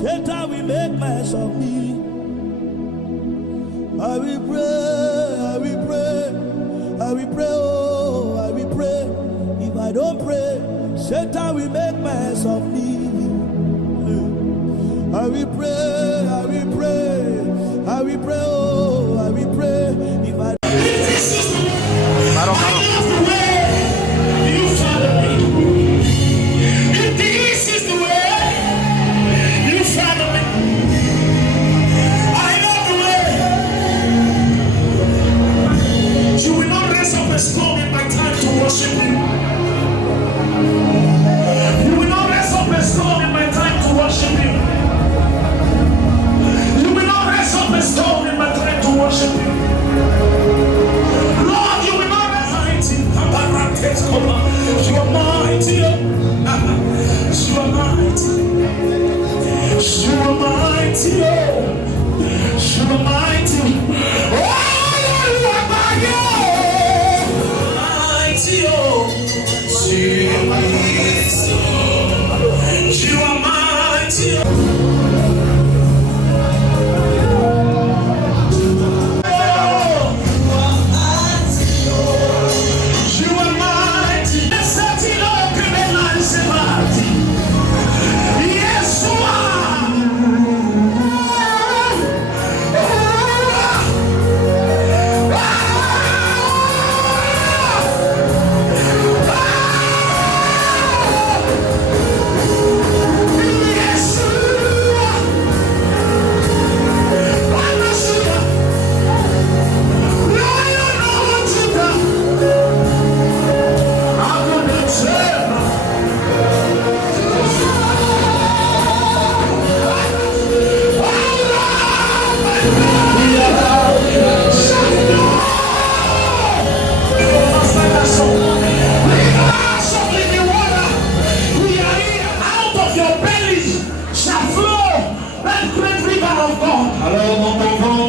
Satan will make mess of me. I will pray, I will pray, I will pray, oh, I will pray. If I don't pray, Satan will make mess of me. I will pray, I will pray, I will pray, oh, I will pray. If I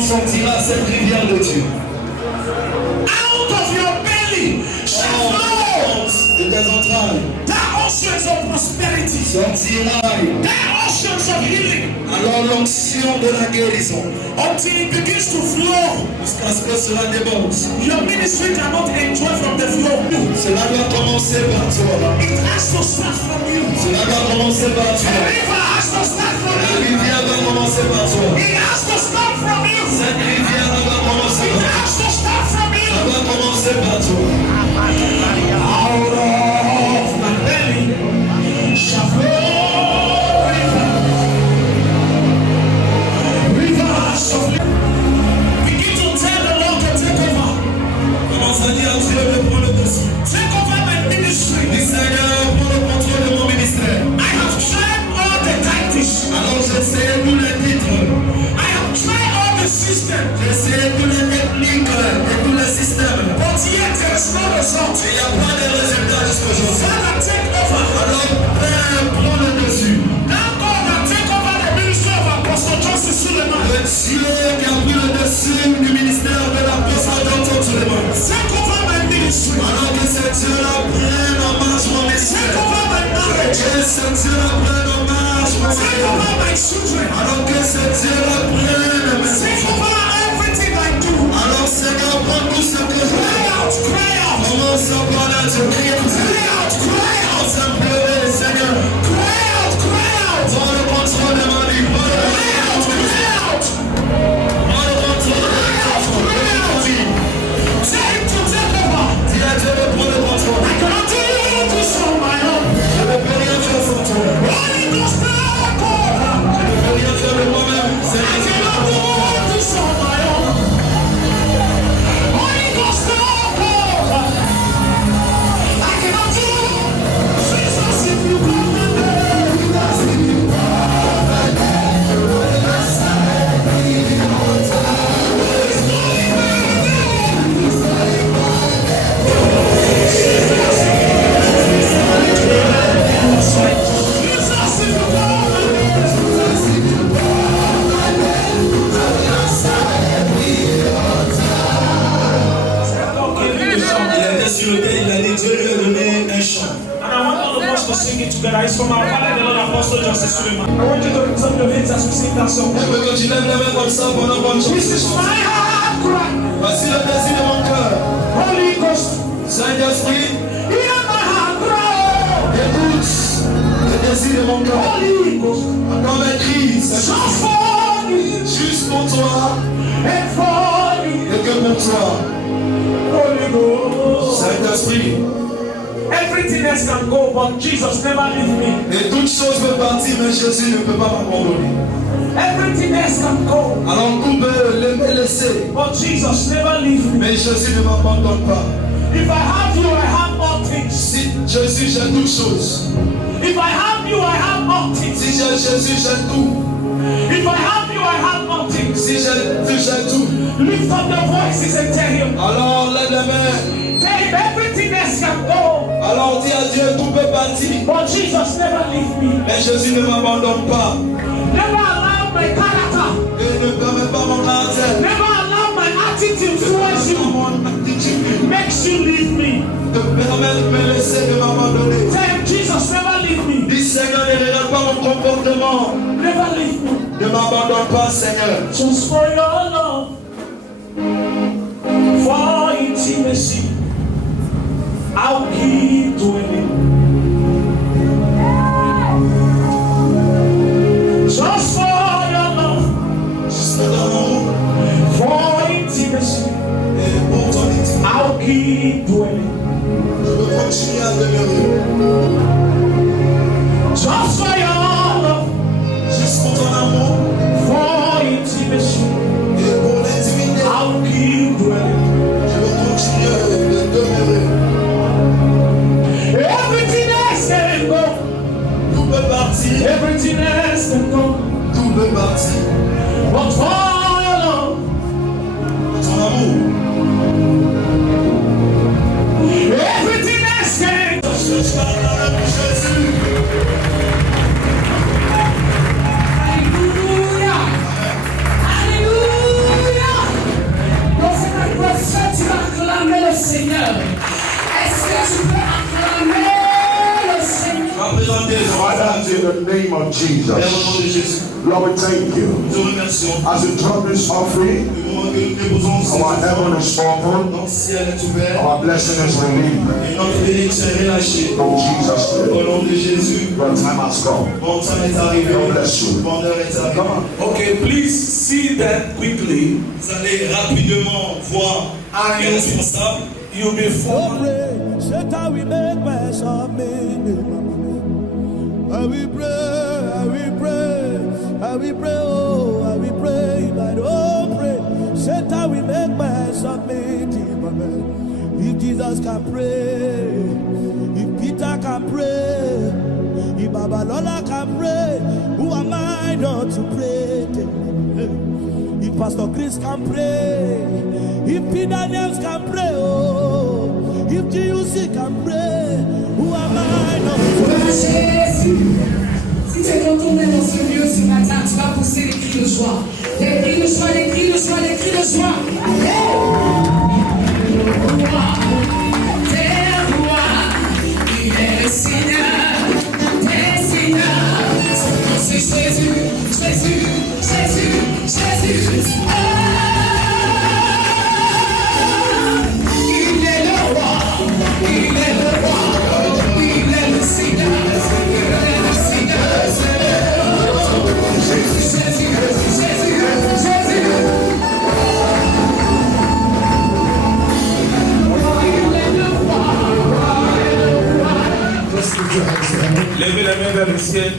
sortira cette rivière de Dieu. Out of your belly shall flow de tes entrailles the oceans of prosperity, sortira the oceans of healing. Alors l'onction de la guérison, until it begins to flow, jusqu'à ce que cela déborde. Your ministry cannot enjoy from the flow. Cela doit commencer par toi. It has to start from you. Cela doit commencer par toi. The river has to start from La you. rivière doit commencer par toi. It has to start from you. Cette rivière doit commencer It par toi. has to start from you. Ça doit commencer par toi. Out of my belly shall flow rivers of living. Begin to tell the Lord to take over. Commence à dire à Dieu de prendre le dessus. Take over my ministry. Dis Seigneur, prends le contrôle de mon ministère. I have tried all the tactics. Alors j'essaie tous les titres. I have tried all the systems. J'essaie tous les techniques et tous les systèmes. But yet there is no result. Il n'y a pas de résultat jusqu'aujourd'hui. Father, take over. Alors Père, prends le dessus. Now God will take over the ministry of Apostle Joseph Suleiman. Le Dieu qui a pris le dessus du ministère de l'apôtre Joseph Suleiman. Take over my ministry. Alors que ce Dieu-là prenne en marche mon ministère. Take over my marriage. Que ce Dieu-là prenne en marche mon Take ministère. over my children. Alors que ce Dieu-là prenne mes Take enfants. over everything I do. Alors Seigneur, prends tout ce que je Cry fais. out, cry out. Commence à parler à Dieu. Cry out, cry out. Commence à pleurer, Seigneur. Cry out, cry out. Prends le contrôle de ma vie. Prends le Cry out, cry out. contrôle de ma vie. Tell him to take over. Dis à Dieu de prendre le contrôle. I cannot do this on my own. Je ne peux rien faire sans toi. Holy Ghost, take over. Je ne peux rien faire de moi-même. I Seigneur, cannot do this on my own. Holy Ghost, take over. I cannot do Jesus if you come with me. Jesus if you come with me. il était sur le thé, il a dit Dieu lui a donné un chant. And I want all of us to sing it together. It's from our father, the Lord Apostle Joseph Suleiman. I want you to put some of your hands we sing that song. Et quand tu lèves la main comme ça pendant qu'on chante This ce is chant. my heart cry. Voici le désir de mon cœur. Holy Ghost, Saint-Esprit, hear my heart cry. écoute le désir de mon cœur. Holy Ghost, Entends mes cris, just for me juste pour toi and for me. et que pour toi. Holy Ghost. Saint-Esprit, Everything else can go, but Jesus never leave me. et toute chose peut partir, mais Jésus ne peut pas m'abandonner. Everything else can go, Alors tout peut me laisser, but Jesus never leave me. mais Jésus ne m'abandonne pas. If I have you, I have all things. Si Jésus, j'ai toutes choses. If I have you, I have all things. Si j'ai Jésus, j'ai tout. If I have you, I have all things. Si j'ai tout. Lift up your voices and tell him. Alors lève la main. Tell him everything else can go, Alors dis à Dieu, tout peut partir. but Jesus never leave me. Mais Jésus ne m'abandonne pas. Never allow my character, Et ne permet pas mon caractère. never allow my attitude towards you Mon attitude makes you leave me. te permet de me laisser de m'abandonner. Tell him Jesus never leave me. Dis Seigneur, ne regarde pas mon comportement. Never leave me. Ne m'abandonne pas, Seigneur. Just for your love, for intimacy, I'll keep doing it. Just for your love, Juste dans mon for intimacy, et pour ton intimité. I'll keep doing it. Je veux continuer à demeurer. Just for your love, Juste pour ton amour for intimacy, et pour l'intimité. I'll keep doing it. Je veux continuer de demeurer. Everything else can go, Tout peut partir. everything else can go, Tout peut partir. but for your love, Ton amour. everything else can go. Je parle dans le nom de Jésus. Alléluia, alléluia. Dans cette atmosphère, tu vas acclamer le Seigneur. Est-ce que tu peux acclamer le Seigneur? Je vais présenter Father, in the name of Père, au nom Jesus, de Jésus. Lord, we thank you. Nous te remercions. As we drop this offering, Le moment que nous déposons ces our heaven offrandes, is open, notre ciel est ouvert our blessing is released. et notre bénédiction est relâchée. In Jesus' Au name, nom de Jésus, your time has come. mon temps est arrivé. God bless you. Mon heure est arrivée. Come on. Okay, please see that quickly. Vous allez rapidement voir un responsable. You'll be Oh, formed. pray, Satan will make mess of me. I will pray, I will pray, I will pray, oh, I will pray. If I don't pray, Satan will make mess of me. If Jesus can pray, if Peter can pray, if Babalola can pray, who am I not to pray? If Pastor Chris can pray, if P. Daniels can pray, oh, if GUC can pray, who am I not to Voilà Jésus. Si tu es retourné dans ce lieu ce matin, tu vas pousser des cris de joie. Des cris de joie, des cris de joie, des cris de joie. T'es roi, il est le Seigneur, t'es Seigneur. C'est Jésus, Jésus, Jésus, Jésus. Il est le roi, il est le roi, il est le Seigneur, il est le Seigneur. Jésus, Jésus, Jésus, Jésus. Il est le roi, il est le roi. Levez la main vers le ciel.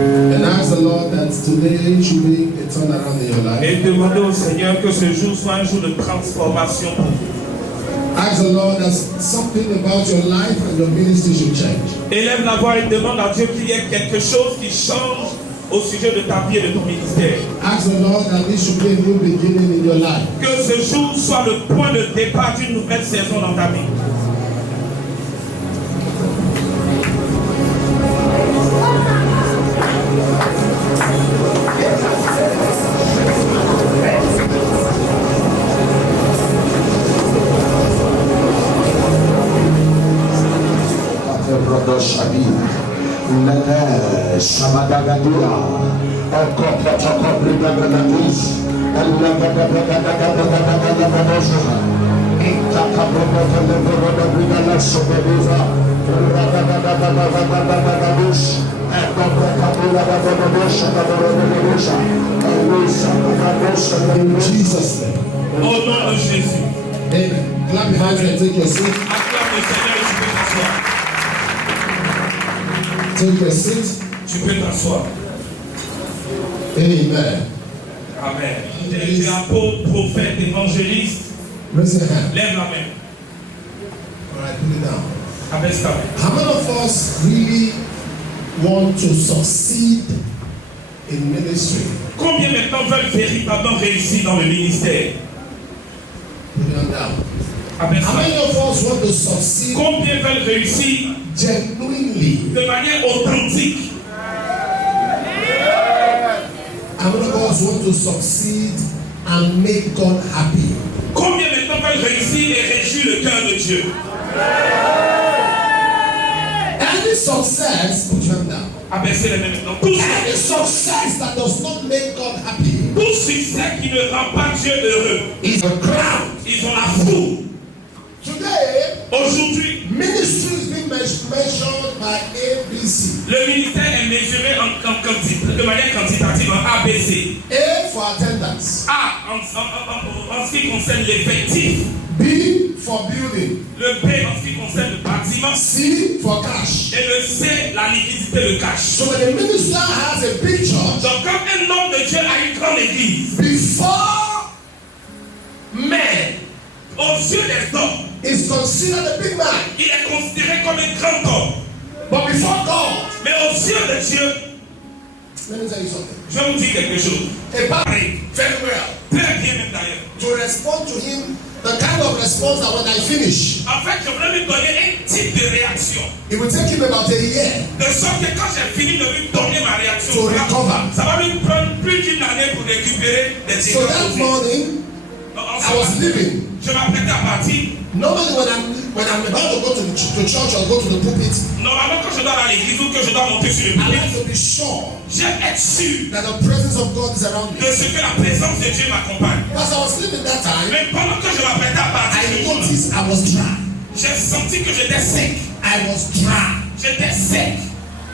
And ask the Lord that today should be a turnaround in your life. Et demandez au Seigneur que ce jour soit un jour de transformation pour vous. Ask the Lord that something about your life and your ministry should change. Élève la voix et demande à Dieu qu'il y ait quelque chose qui change au sujet de ta vie et de ton ministère. Ask the Lord that this should be a new beginning in your life. Que ce jour soit le point de départ d'une nouvelle saison dans ta vie. Brother Shabi, let us Shabadagadia, Okopatakobrigadagatis, and Lagadagadagadagadagadagadosa, Intakabrogadagadagadagadagadasobeduza, Ragadagadagadagadagadagadagadus, and Dobrakabulagadagadagadagadagadagadagadusha, and Luisa, In Jesus' name. Au nom de Jésus. Amen. Clap your hands and take your seat. Acclame le Seigneur et tu peux t'asseoir. Take your seat. Tu peux t'asseoir. Amen. Amen. Tu es apôtre, prophète, évangéliste. Raise your hand. Lève la main. All right, put it down. Abaisse ta main. How many of us really want to succeed in ministry? Combien maintenant veulent véritablement réussir dans le ministère? Put it down. Abaisse How ta many main. of us want to succeed Combien veulent réussir genuinely? de manière authentique? How many of us want to succeed and make God happy? Combien maintenant veulent réussir et réjouir le cœur de Dieu? Any success, put your hand down. Abaissez les mains maintenant. Any success that does not make God happy Tout succès qui ne rend pas Dieu heureux, is a crown. ils ont la foule. Today, Aujourd'hui, ministry is being measured by ABC. le ministère est mesuré de manière quantitative en ABC. A for attendance. A, en ce qui concerne l'effectif. B for building. Le B, en ce qui concerne le bâtiment. C for cash. Et le C, la liquidité, le cash. So when a minister has a big church, Donc, quand un homme de Dieu a une grande église, before men aux yeux des hommes, is considered a big man. il est considéré comme un grand homme. But before God, Mais aux yeux de Dieu, let me tell you something. je vais vous dire quelque chose. A man Pareil, very well très bien même d'ailleurs. to respond to him the kind of response that when I finish, En fait, je voulais lui donner un type de réaction. it will take him about a year De sorte que quand j'ai fini de lui donner ma réaction, to recover. ça va lui prendre plus d'une année pour récupérer des So that morning, I was leaving. Je m'apprêtais à partir. Normally, when I'm about to go to church or go to the pulpit, Normalement, quand je dois aller à l'église ou que je dois monter sur le I pulpit, like to be sure j'aime être sûr that the presence of God is around me. de ce que la présence de Dieu m'accompagne. As I was sleeping that time, Mais pendant que je m'apprêtais à partir, I noticed I was dry. j'ai senti que j'étais sec. I was dry. J'étais sec.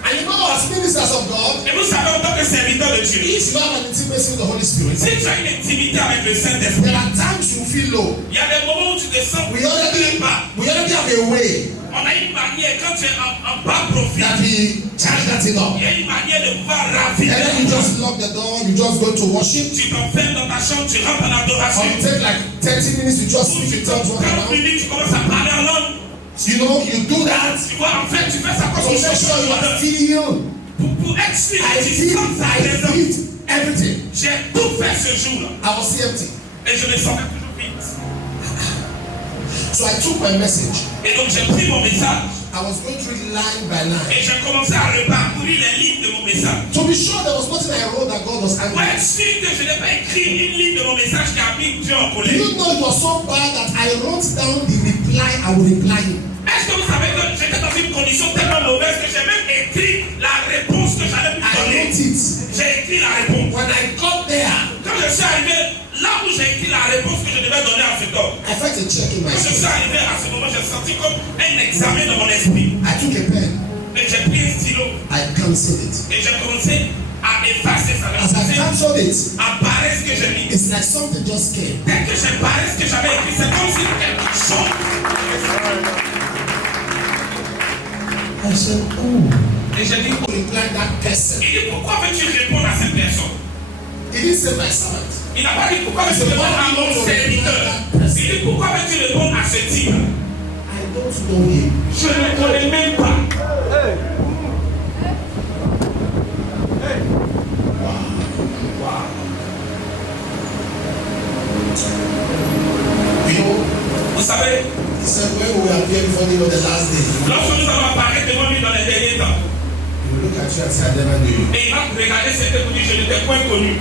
And you know, as ministers of God, Et vous savez, en tant que serviteur de Dieu, if you have an intimacy with the Holy Spirit, si tu as une intimité avec le Saint-Esprit, there are times you feel low. il y a des moments où tu te sens We already have a way On a une manière, quand tu es en bas profil, that we charge that thing up. il y a une manière de pouvoir And raffiner. then you just lock the door, you just go to worship. Tu t'enfermes dans ta chambre, tu rentres en Or adoration. you take like 30 minutes to just Ou speak tu in tongues one 30 around. minutes, tu commences à parler en langue. You know, you do that. Tu vois, en fait, tu fais ça comme So une make sure you are chose. still. Pour être sûr I que tu did sens ta présence. everything. J'ai tout fait ce jour-là. I was empty. Et je me sentais toujours vide. So I took my message. Et donc j'ai pris mon message. I was going through it line by line. Et j'ai commencé à reparcourir les lignes de mon message. To be sure there was nothing I wrote that God was Pour angry. être sûr que je n'ai pas écrit une ligne de mon message qui a mis Dieu en Do colère. you know it was so bad that I wrote down the reply I would reply him. Est-ce que vous savez que j'étais dans une condition tellement mauvaise que j'ai même écrit la réponse que j'allais lui I donner. wrote it. J'ai écrit la réponse. When I got there, Quand je suis arrivé là où j'ai écrit la réponse que je devais donner à cet homme, I felt a check in my quand je suis spirit. arrivé à ce moment, j'ai senti comme un examen dans mon esprit. I took a pen. Et j'ai pris un stylo I cancelled it. et j'ai commencé à effacer ça. As I cancelled it, À barrer ce que j'ai mis. it's like something just came. Dès que j'ai barré ce que j'avais écrit, c'est comme si quelque chose. I said, oh. Et j'ai dit, Reply that person. il dit pourquoi veux-tu répondre à cette personne? He didn't say my servant. Il n'a pas dit pourquoi veux-tu répondre à mon serviteur. Il dit pourquoi veux-tu répondre à ce type? I don't know him. Je ne le connais même pas. You know, Vous savez, he said when we appear before him on the last day, lorsque nous allons apparaître devant lui dans les derniers temps, he will look at you and say, I never knew you. et il va regarder cette époque, je ne t'ai point connu.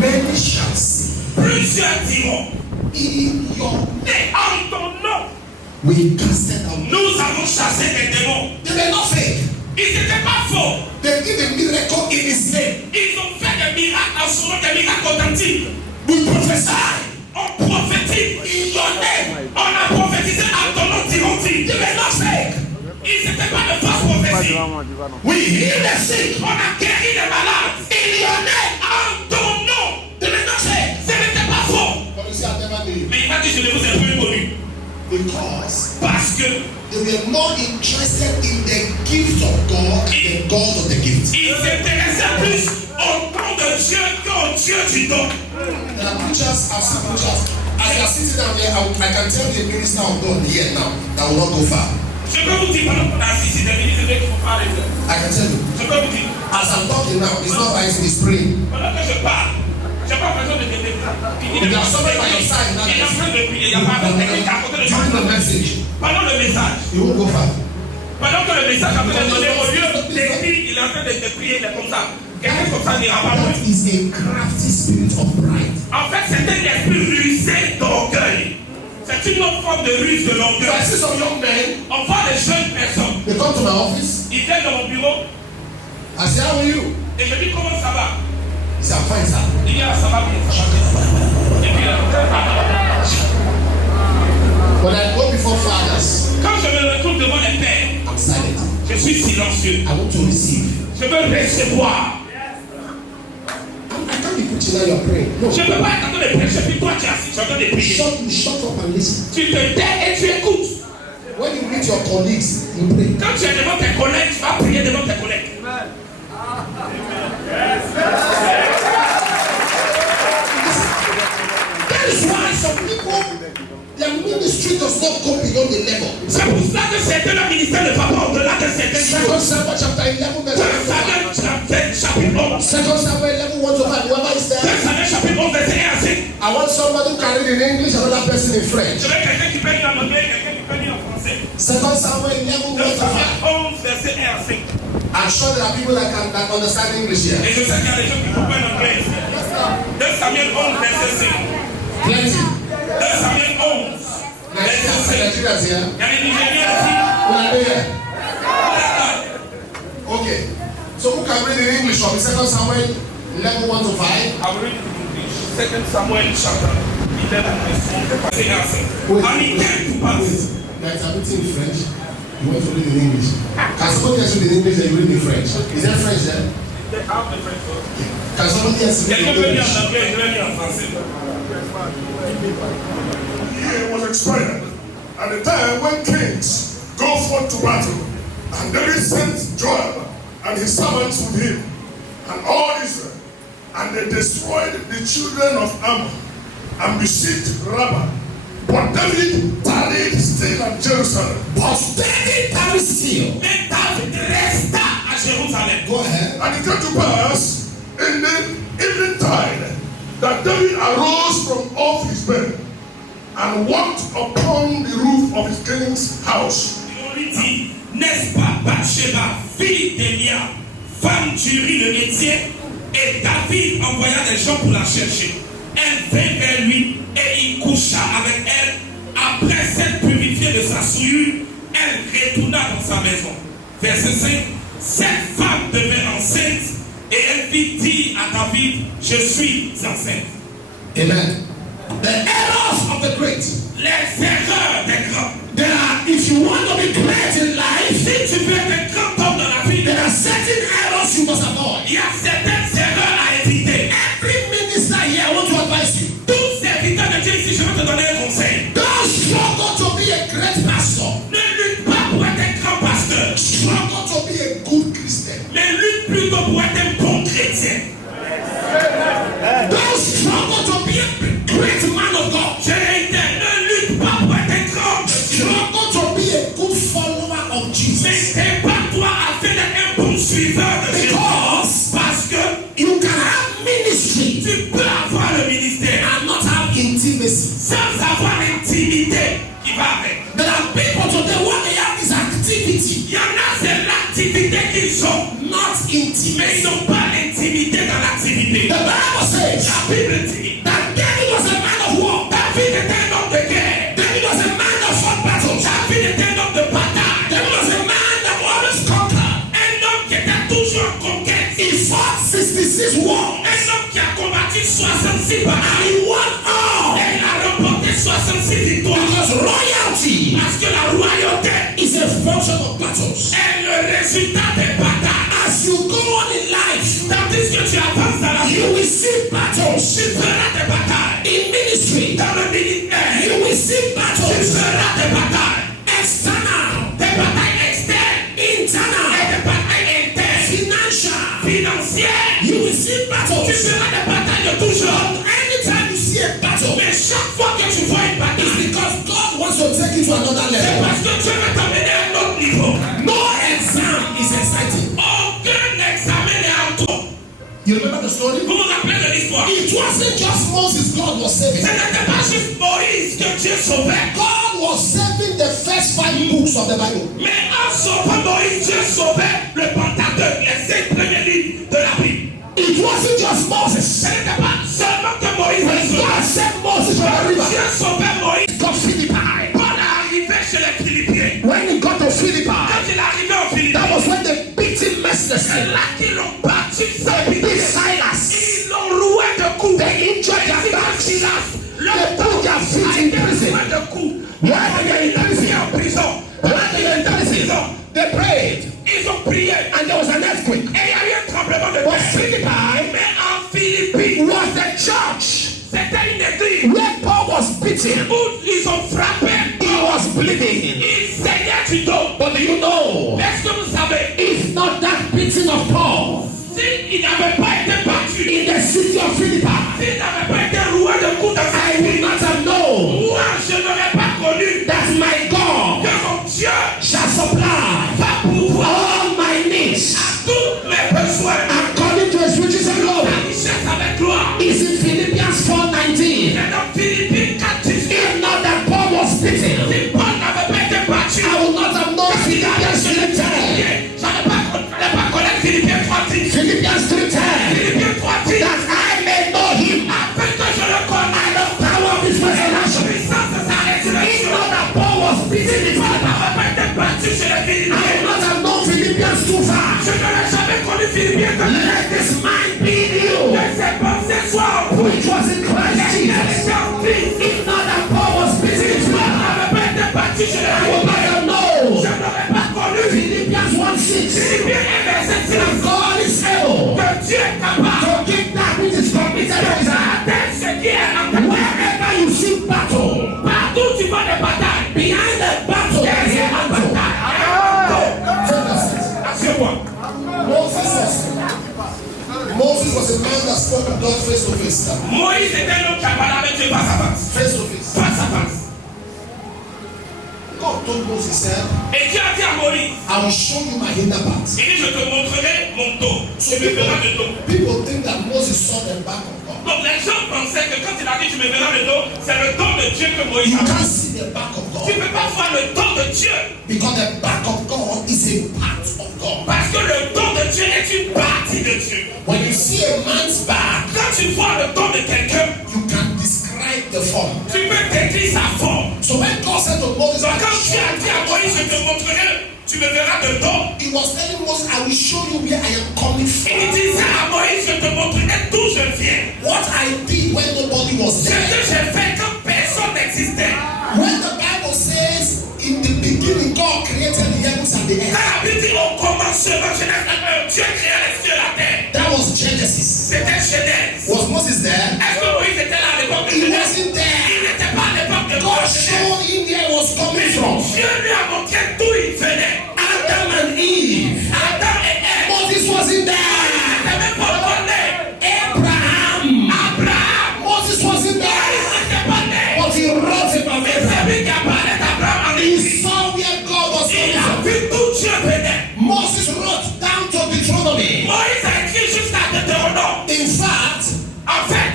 Many shall see Plusieurs diront, in your name. et en ton nom, We casted out. nous avons chassé des démons. They were not fake. Ils n'étaient pas faux. They did a miracle in his name. Ils ont fait des miracles en son nom, des miracles authentiques. We prophesy On prophétise. in your name. On a prophétisé à ton nom, diront-ils. They were not fake. Ils n'étaient pas de fausses prophéties. We heal the sick On a guéri les malades. in your name. En ton nom. They were not fake. Ce n'était pas faux. But you see, I never knew. Mais il m'a dit, je ne vous ai plus connu. Because Parce que they were more interested in the gift of God and the God of the gift. ils s'intéressaient plus au don de Dieu qu'au Dieu du don. There are preachers, I've seen preachers. As you are sitting down there, I can tell the minister of God here now that will not go far. Je peux vous dire, pendant qu'on a assisté des ministres qui font parler de. I can tell you. Je peux vous dire, As I'm talking now, it's not writing, it's praying. pendant que je parle, je n'ai pas besoin de t'aider. Il There are somebody by your side now. est en train de prier, il n'y a pas de technique à côté de During the toi. message, Pendant le message, you won't go far. pendant que le message est en train de donner, au lieu d'écrire, il est en train de prier, il est comme ça. Quelqu'un comme ça n'ira pas loin. That is a crafty spirit of pride. En fait, c'est un esprit rusé d'orgueil. C'est une autre forme de ruse de So I l'orgueil. see some young men, On voit des jeunes personnes. they come to my office. Ils viennent dans mon bureau I say, how are you? et je dis comment ça va. He said, I'm fine, sir. Il dit ah, ça va bien, ça va bien. Et puis When I go before fathers, quand je me retrouve devant les pères, I'm silent. je suis silencieux. I want to receive. Je veux recevoir. I can't be preaching now, you're praying. No. Je ne peux pas être en train de prêcher puis toi tu es assis, tu es en train de prier. Shut up and listen. Tu te tais et tu écoutes. When you meet your colleagues, you pray. Quand tu es devant tes collègues, tu vas prier devant tes collègues. That is why some people, their ministry does not go beyond the level. C'est pour cela que certains leur ministère ne va pas au-delà de certains niveaux. Second Samuel chapter 11 verse 1 to 5. Chapitre 11. Second Samuel 11 1 to 5. Whoever is there, Chapitre 11, verset 1 à 5. I want somebody who can read in English, another person in French. Je veux quelqu'un qui peut lire en anglais, quelqu'un qui peut lire en français. Second Samuel 11 1 to 5. Chapitre 11, verset 1 à 5. I'm sure there are people that understand English here. Et je sais qu'il y a des gens qui comprennent l'anglais ici. 2 Samuel 11, verset 5. Plenty. 2 Samuel 11, verset 5. Nigerians here. Il y a des Nigériens ici. Who are there? Okay. So who can read in English from Second Samuel 11 1 to 5? I will read it in English. 2 Samuel chapter 11, verse 1, verset 1 à 5. And it came to pass. There is a meeting in French. You want to read in English. Can somebody else read in English and you read in French? Is there French there? They have the French word. Can somebody else read Quelqu'un in peut lire English? en anglais, je vais lire en français. Year was expired at the time when kings go forth to battle, and David sent Joab and his servants with him, and all Israel, and they destroyed the children of Ammon and besieged Rabbah. But David tarried still at Jerusalem. But David tarried still. Mais David resta à Jérusalem. Go ahead. And it came to pass in the eventide that David arose from off his bed and walked upon the roof of his king's house. On lui dit, n'est-ce pas Bathsheba, fille d'Élia, femme d'Uri le métier? Et David envoya des gens pour la chercher. Elle vint vers lui et il coucha avec elle. Après s'être purifiée de sa souillure, elle retourna dans sa maison. Verset 5. Cette femme devint enceinte et elle fit dire à David, je suis enceinte. Amen. The errors of the great. Les erreurs des grands. There are, if you want to be great in life, Si tu veux être un grand homme dans la vie, there are certain errors you must avoid. il y a certaines erreurs à éviter. Every minister here, I want to advise you. Tous serviteurs de Dieu ici, je vais te donner un conseil. Don't struggle to be a great pastor. Ne lutte pas pour être un grand pasteur, Struggle to be a good Christian. mais lutte plutôt pour être un bon chrétien. Don't struggle to be a great man of God. Je réitère, ne lutte pas pour être un grand de Dieu, Struggle to be a good follower of mais Jesus. prépare-toi à faire un bon suiveur de Jésus. Parce que You can have ministry tu peux avoir le ministère and not have intimacy. sans avoir l'intimité qui va avec. There are people today what they have is activity, Il y en a, c'est l'activité qu'ils ont, not mais ils intimacy. n'ont pas l'intimité dans l'activité. The Bible says La Bible dit, that David was a man of war. David était un homme de guerre. David was a man that fought battles. David était un homme de bataille. David was a man that always conquered. Un homme qui était toujours en fought 66 wars. Un homme qui a combattu 66 batailles. And he won all. Et il a remporté 66 victoires. Because royalty Parce que la royauté is a function of battles. est le résultat des batailles. As you go on in life, Tandis que tu avances dans la vie, you will see battles. tu feras des batailles. In ministry, Dans le ministère, you will see tu battles. feras des batailles. External, Des batailles externes et internal, des batailles internes. financial. Financières. You will see Tu battles. feras des batailles de tout genre. Anytime you see a battle, Mais chaque fois que tu vois une it's bataille, because God wants to take you to another c'est level. parce que Dieu veut t'amener à un autre niveau. No exam is exciting. Aucun examen n'est en toi. You remember the story? Vous vous rappelez de l'histoire? It wasn't just Moses God was saving. Ce n'était pas juste Moïse que Dieu sauvait. God was saving the first 5 books of the Bible. Mais en sauvant Moïse, Dieu sauvait le Pentateuque, les 5 premiers livres de la Bible. It wasn't just Ce Moses. n'était pas seulement que Moïse When a God sauvé. sent Moses from the river, Dieu sauvait Moïse. got Philippi. Paul est arrivé chez les Philippiens. When he got to Philippi, Quand il est arrivé aux Philippiens, that was when they beat him c'est mercilessly. là qu'ils l'ont battu They sans beat pitié. Silas. Ils l'ont roué de coups. They injured their backs. Silas, They leur put their a feet in été prison. roué de coups. Why are they in prison? En prison. When they were in prison, they prayed, Ils ont prié. and there was an earthquake. Et il y a eu un tremblement de But terre. Philippi Mais en Philippines, was the church c'était une église where Paul was beaten. où ils ont frappé. He was bleeding. Ils saignaient du dos. But do you know, Est-ce que vous savez, if not that beating of Paul s'il n'avait pas été battu, in the city of Philippi, s'il n'avait pas été roué de coups dans sa I would vie, not have known moi je n'aurais pas connu that my God que mon Dieu shall supply va pouvoir all my needs à tous mes besoins. according to his riches and glory. Richesse avec gloire. Is in Philippians 4:19. C'est dans Philippiens 4:19. If not that Paul was beaten, Si Paul n'avait pas été battu, I would not have known Philippians 3:10. je n'allais pas connaître Philippiens 3:10. Philippians 3:10. Philippiens 3:10. That I may know him Afin que je le connaisse. the power of his resurrection. Puissance de sa If résurrection. not that Paul was beaten in Paul Philippi, n'avait pas été battu chez les I Philippiens. would not have known Philippians 2:5. Je n'aurais jamais connu Philippiens comme Let this mind be in you, que ses pensées soient en vous. which was in Christ Jesus. If not that Paul was beaten in Philippi, n'avait pas été battu chez les I would not have known Je n'aurais pas connu Philippians 1:6. Philippiens et verset 6. God is able Que Dieu est capable to give that which is committed to his hand. d'atteindre ce qui est en ta main. Wherever you see battle, Partout tu vois des batailles. behind the battle there is a Derrière la battle. bataille. Assure-moi. Moses was a man that spoke with God face to face. Moïse était un homme qui a parlé avec Dieu face à face. Face to face. Face à face. God told Moses, said, Et Dieu a dit à Moïse, I will show you my inner parts. il dit, je te montrerai mon dos. Tu me verras le dos. People think that Moses saw the back of God. Donc les gens pensaient que quand il a dit tu me verras le dos, c'est le dos de Dieu que Moïse You a vu. can't see the back of Tu ne God peux pas voir le dos de Dieu. because the back of God is a part of God. Parce que le dos de Dieu est une partie de Dieu. When you see a man's back, Quand tu vois le dos de quelqu'un, you can describe the form. tu peux décrire sa forme. So when God said to Moses, Donc quand Dieu a dit à Moïse, je te montrerai, tu me verras le dos. he was telling Moses, I will show you where I am coming Il from. disait à Moïse, je te montrerai d'où je viens. What I did when nobody was Ce que there. j'ai fait quand personne n'existait. When the Bible says, in the beginning, God created the heavens and the Quand earth. la Bible dit au commencement, Genèse 1, Dieu créa les cieux et la terre. That was Genesis. C'était Genèse. Was Moses there? Est-ce que Moïse était là à l'époque de He Genèse? wasn't there. Il n'était pas à l'époque de God Genèse. showed him where he was coming from. Dieu lui a montré d'où il venait. Adam and Eve. Adam et Ève. Moses wasn't there. Il n'était même pas encore né. Abraham. Abraham. Moses wasn't Il there. n'était pas né. But he wrote about Mais c'est Abraham. lui qui a parlé d'Abraham en He Égypte. saw where God was Il coming a from. vu d'où Dieu venait. Moses wrote down to Deuteronomy. Moïse a écrit jusqu'à Deutéronome. In fact, En fait,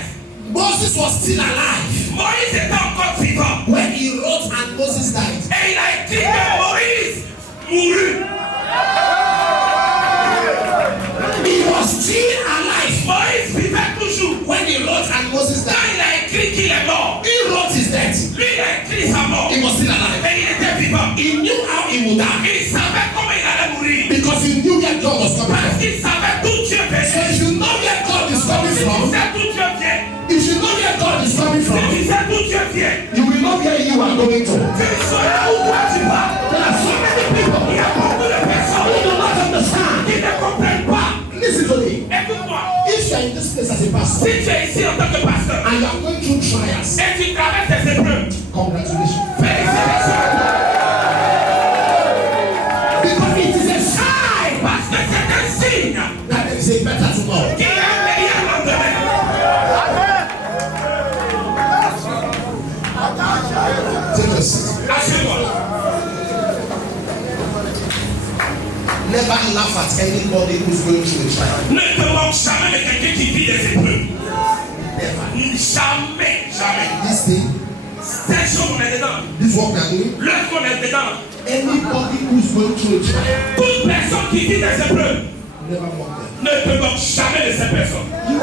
Moses was still alive Moïse était encore vivant. when he wrote and Moses died. Et il a écrit que Moïse mourut. He was still alive Moïse vivait toujours. when he wrote and Moses Quand died. il a écrit qu'il est mort, He wrote his death. lui il a écrit sa mort. He was still alive. Et il était vivant. He knew how he would die Il savait comment il allait mourir. because he knew where God was coming Parce from. qu'il savait d'où Dieu So venait. he going through. Tu sauras où toi tu vas. There are so many people Il y a beaucoup de personnes who do not understand. qui ne comprennent pas. Listen to me. Écoute-moi. If you are in this place as a pastor Si tu es ici en tant que pasteur and you are going through trials, et tu traverses des épreuves, congratulations. félicitations. Because it is a sign Parce que c'est un signe that there is a better tomorrow. qu'il y a un meilleur lendemain. Take a seat. Assieds-toi. Never laugh at anybody who's going through a trial. Ne te moque jamais de quelqu'un qui vit des épreuves. Never. Jamais, jamais. This thing, Cette chose on est dedans. this work we are doing, L'œuvre qu'on est dedans. anybody who's going through a trial, Toute personne qui vit des épreuves, never mock them. ne te moque jamais de ces personnes. You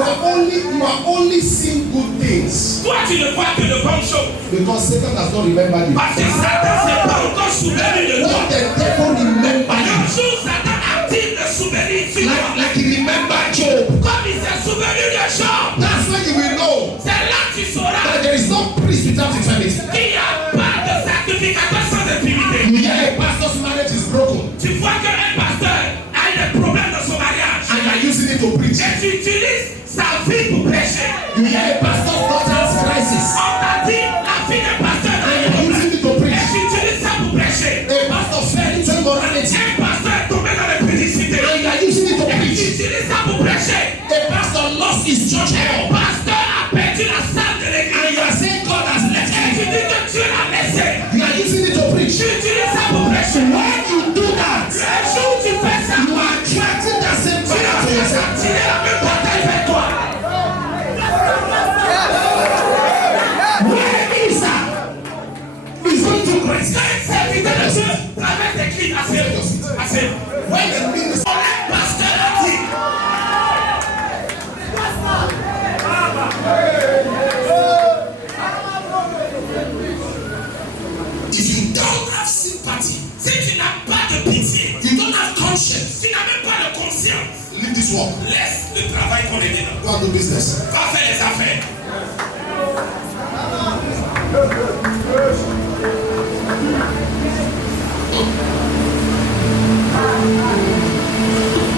are only seeing good things Toi, tu ne vois que de bonnes choses. because Satan has not remembered you. Parce que Satan ne s'est pas encore souvenu de toi. What the devil remember Un you, jour, Satan a-t-il de souvenir sur toi. like he remembered Job. Comme il s'est souvenu de Job. That's when you will know C'est là que tu sauras that there is no priest without infirmity. qu'il n'y a pas de sacrificateur sans intimité. You hear a pastor's marriage is broken Tu vois qu'un pasteur a des problèmes dans son mariage. and you are using it to preach. Et tu utilises sa vie pour prêcher. You hear a pastor's daughter's crisis On t'a dit la vie d'un pasteur and you are using it to et preach. tu utilises ça pour prêcher. A pastor fell into immorality Un pasteur est tombé dans la publicité and you are using it to et tu preach. utilises ça pour prêcher. A pastor lost his church Un hell pasteur a perdu la salle de and l'église you are saying God has left et tu him. dis que Dieu l'a laissé. You are using it to preach. Tu utilises ça pour prêcher. When you do that, Le jour où tu fais ça, you are attracting that same tu fire to as yourself. attiré la même bataille vers toi. When Isa is going to Christ, Quand un serviteur de Dieu traverse des crises assez. when the minister, Un pasteur a dit if you don't have sympathy, si tu n'as pas de pitié, you don't have conscience, tu n'as même pas de conscience, leave this work. laisse le travail qu'on est dedans. Go and do business. Va faire les affaires.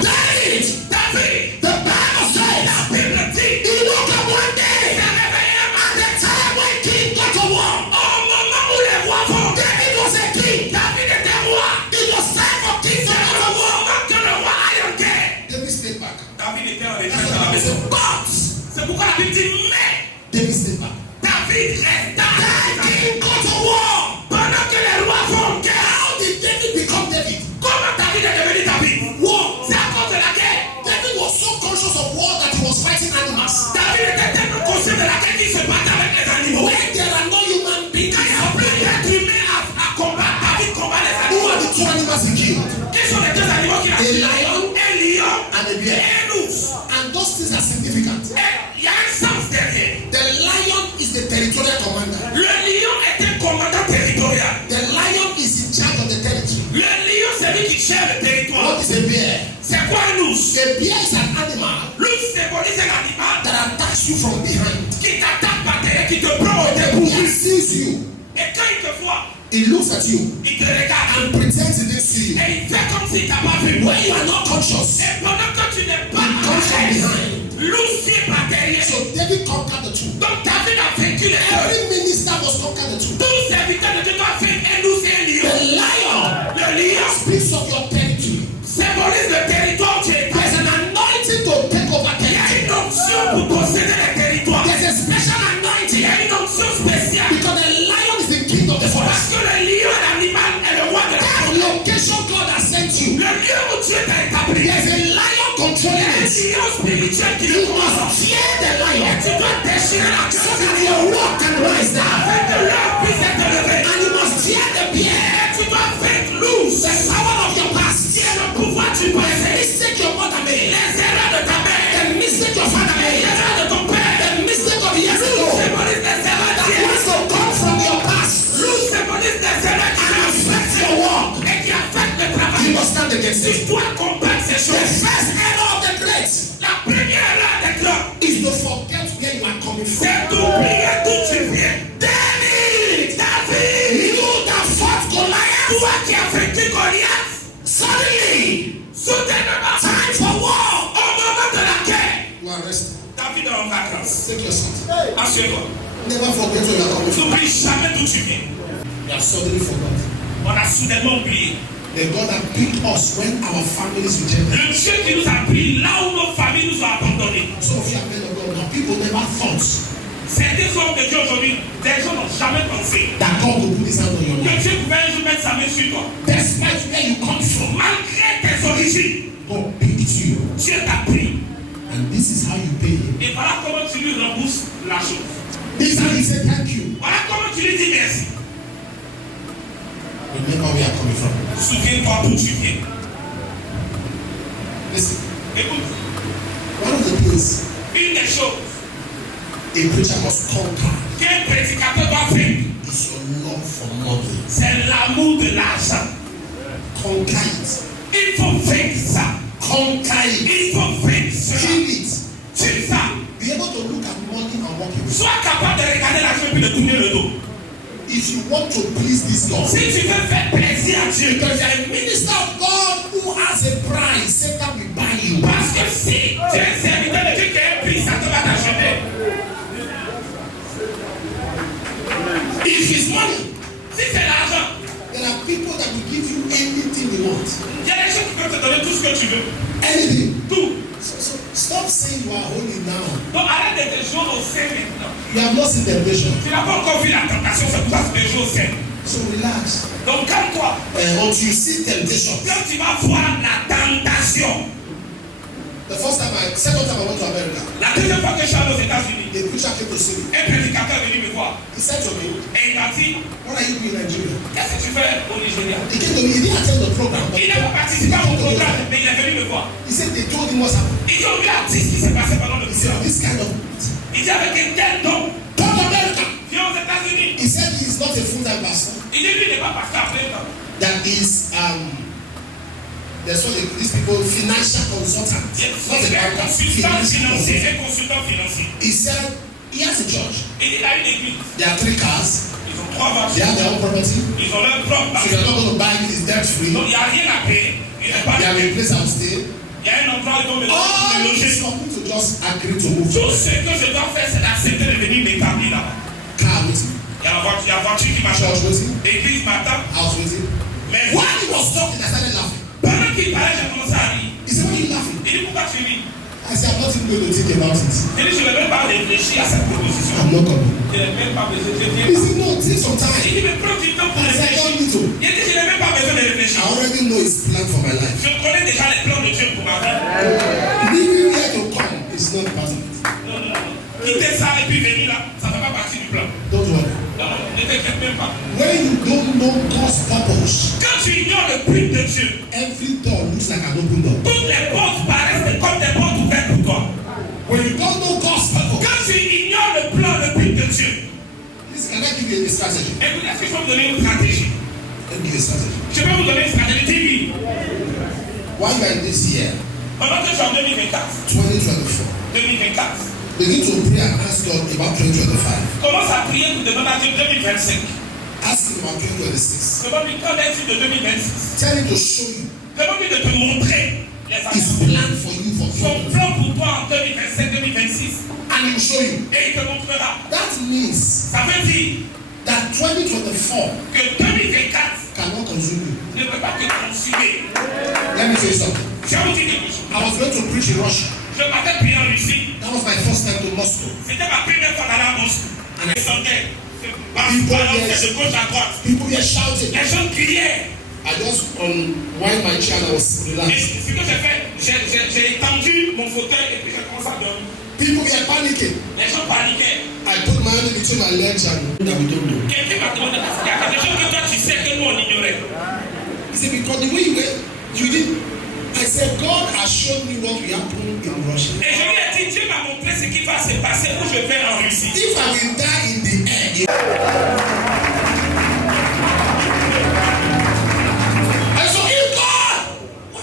David, David, the Bible says, la Bible dit, he woke up one il day s'est réveillé un at matin. the time when King got to war. Au moment où les rois vont, David was a king. David était roi. It was time for King to C'est go le to war. moment que le roi aille en guerre. David stayed back. David était en That's retraite what à la the Bible maison. says. But C'est pourquoi la Bible dit, mais David stayed back. David resta. Then King got to war. Pendant que les rois vont en guerre, How did David become David? comment David est devenu David? War. C'est à cause de la guerre. David was so conscious of war that he was fighting animals. David était tellement conscient de la guerre qu'il se battait avec les animaux. When there are no human beings, Quand il n'y a plus d'être humain à combattre, David combat les who animaux. are the two animals he killed? Quels sont les deux animaux qu'il a A tués? lion Un lion and a et bear. un ours. And those things are significant. Et il y a un sens derrière. The lion is the territorial commander. Le lion est un commandant territorial. The lion is in charge of the territory. Le lion, c'est lui qui gère le territoire. What is a bear? C'est quoi un ours? A bear is an animal L'ours symbolise un animal that attacks you from behind. qui t'attaque par derrière, qui te prend au The bear dépourvu. sees you. Et quand il te voit, He looks at you il te regarde and pretends he didn't see you. et il fait comme s'il t'a pas vu. When you are not conscious, Et pendant que tu n'es pas he comes from à l'aise, behind. l'ours vient par derrière. So David conquered the two. Donc David a vaincu les deux. Every minister must conquer the two. Tout serviteur de Dieu doit faire un ours et un The lion. lion Le lion speaks of your territory. symbolise le territoire où tu es. There's an anointing to take over Il y a territory. une onction pour posséder les territoires. There's a special Il anointing y a une onction spéciale. because the lion is the king of the Parce forest. que le lion, l'animal, est le roi de la That forêt. location God has sent you. Le lieu où Dieu t'a établi. There's a lion controlling Un it. lion spirituel qui le You commande. must fear the lion Tu dois déchirer la so queue. that your walk can rise now. Afin que l'homme puisse être levé. And you must fear the bear. Et tu dois vaincre l'ours. The power of your past. Qui est le pouvoir du The passé. mistake your mother made. Les erreurs de ta mère. The mistake your father Les made. erreurs de ton père. The mistake of years ago. Symbolise les erreurs That d'hier. wants to come from your past L'ours symbolise les erreurs qui and affect your walk. et qui affectent le You travail. must stand against Tu it. dois combattre ces The choses. first error of the great La première erreur des grands, is to forget where you are coming from. c'est d'oublier d'où tu viens. David, are resting. David est en vacances. Take your seat. Assure-toi. Never forget where you are coming from. N'oublie jamais d'où tu viens. We have suddenly forgot. On a soudainement oublié. The God that picked us when our families rejected. Le Dieu qui nous a pris là où nos familles nous ont abandonnés. Some of you are men of God now. People never thought Certains hommes de Dieu aujourd'hui, des gens n'ont jamais pensé that God would put his hand on your que life. Dieu pouvait un jour mettre sa main sur toi. Despite where you come from, Malgré tes origines, God picked you. Dieu t'a pris. And this is how you pay him. Et voilà comment tu lui rembourses la chose. This is how you say thank you. Voilà comment tu lui dis merci. Remember where you are coming from. Souviens-toi d'où tu viens. Listen, Écoute, one of the things une des choses a preacher must conquer qu'un prédicateur doit faire, is your love for money. c'est l'amour de l'argent. Conquer it. Il faut vaincre ça. Conquer it. Il faut vaincre cela. Kill it. Tue ça. Be able to look at money and walk away. Sois capable de regarder l'argent et puis de tourner le dos. If you want to please this God, Si tu veux faire plaisir à Dieu, because you are a minister of God who has a price, Satan will buy you. parce que si tu es serviteur de Dieu qui a un prix, ça te va t'acheter. If it's money, Si c'est l'argent, there are people that will give you anything you want. il y a des gens qui peuvent te donner tout ce que tu veux. Anything. Tout. So stop saying you are holy now. Donc arrête de te jouer au sein maintenant. You have not seen temptation. Tu n'as pas encore vu la tentation, c'est pour ça que tu te joues au sein. So relax. Donc calme-toi. Until you see temptation. Quand tu vas voir la tentation, The second time I went to America, la deuxième fois que je suis allé aux États-Unis, the preacher came to see me. un prédicateur est venu me voir He said to me, et il m'a dit, what are you doing in Nigeria? qu'est-ce que tu fais au Nigeria? He came to me, he didn't attend the program. But Il n'a pas participé à mon programme, mais il est venu me voir. he said they told him what's happened. Ils ont regardé ce qui s'est passé pendant le He said, programme. this kind of Il dit avec un tel don, come to America. viens aux États-Unis. He said he is not a full-time pastor. Il dit lui, il n'est pas pasteur à plein temps. That is there's what these people financial consultant. C'est Not a un banker, consultant financial financier, consultant. un consultant financier. He said he has a church. Il dit, il a une église. There are 3 cars. Ils ont 3 They voitures. have their own property. Ils ont leur propre So base. you're not going to buy it. It's debt free. Donc il n'y a rien à payer. Il n'est pas They have a payé. place I'll stay. Il y a un endroit où ils vont me All loger. this company to just agree to move. Tout ce que je dois faire, c'est d'accepter de venir m'établir là-bas. Car waiting. Il y a la voiture qui m'attend. Church waiting. L'église m'attend. House waiting. Mais While he was talking, I started laughing. pendant qu'il parlait, j'ai commencé à rire. He said, why are you laughing? Il dit, pourquoi tu ris? I said, I'm not even going to think about it. Il dit, je ne vais même pas réfléchir à cette proposition. I'm not coming. Je n'ai même pas besoin de He réfléchir. said, no, take some Il time. dit, mais prends du temps pour I said, I don't réfléchir. need to. Il dit, je n'ai même pas besoin de I réfléchir. already know his plan for my life. Je connais déjà les plans de Dieu pour ma vie. Leaving here to come is not part of it. Non, non, non. Quitter ça et puis venir là, ça ne fait pas partie du plan. Don't worry. Non, non, ne t'inquiète même pas. When you don't know God's purpose, Quand tu ignores le but de Dieu, every door looks like an open door. toutes les portes paraissent comme des portes ouvertes pour toi. When you don't know God's purpose, Quand tu ignores le plan, le but de Dieu, listen, can I give you a strategy? écoutez, est-ce que je peux vous donner une stratégie? Let me give you a strategy. Je peux vous donner une stratégie. Dis-lui, While you are in this year, pendant que je suis en 2024, 2024, begin to pray and ask God about 2025. commence à prier pour demander à Dieu 2025. Ask Him about 2026. Demande-lui quand est-ce de 2026. Tell Him to show you Demande-lui de te montrer les His actions. plan for you for Son 2025. plan pour toi en 2025-2026. And He will show you. Et il te montrera. That means Ça veut dire that 2024 que 2024 cannot consume you. ne peut pas te consumer. Let me tell you something. Je vais vous dire quelque chose. I was going to preach in Russia. Je m'appelle prier en Russie. That was my first time to Moscow. C'était ma première fois d'aller à Moscou. And Je sentais. Yes. De gauche à droite. People were shouting. Les gens criaient. I just unwind my chair and I was Et relaxed. ce que j'ai fait, j'ai étendu mon fauteuil et puis j'ai commencé à dormir. People were panicking. Les gens paniquaient. I put my hand in between my legs and that we don't know. Quelqu'un m'a demandé, il y a quelque chose que toi tu sais que nous on ignorait. He said, because the way you went, you did. I said, God has shown me what will happen in Russia. Et je lui ai dit, Dieu m'a montré ce qui va se passer où je vais en Russie. If I will die in the air, and so if God,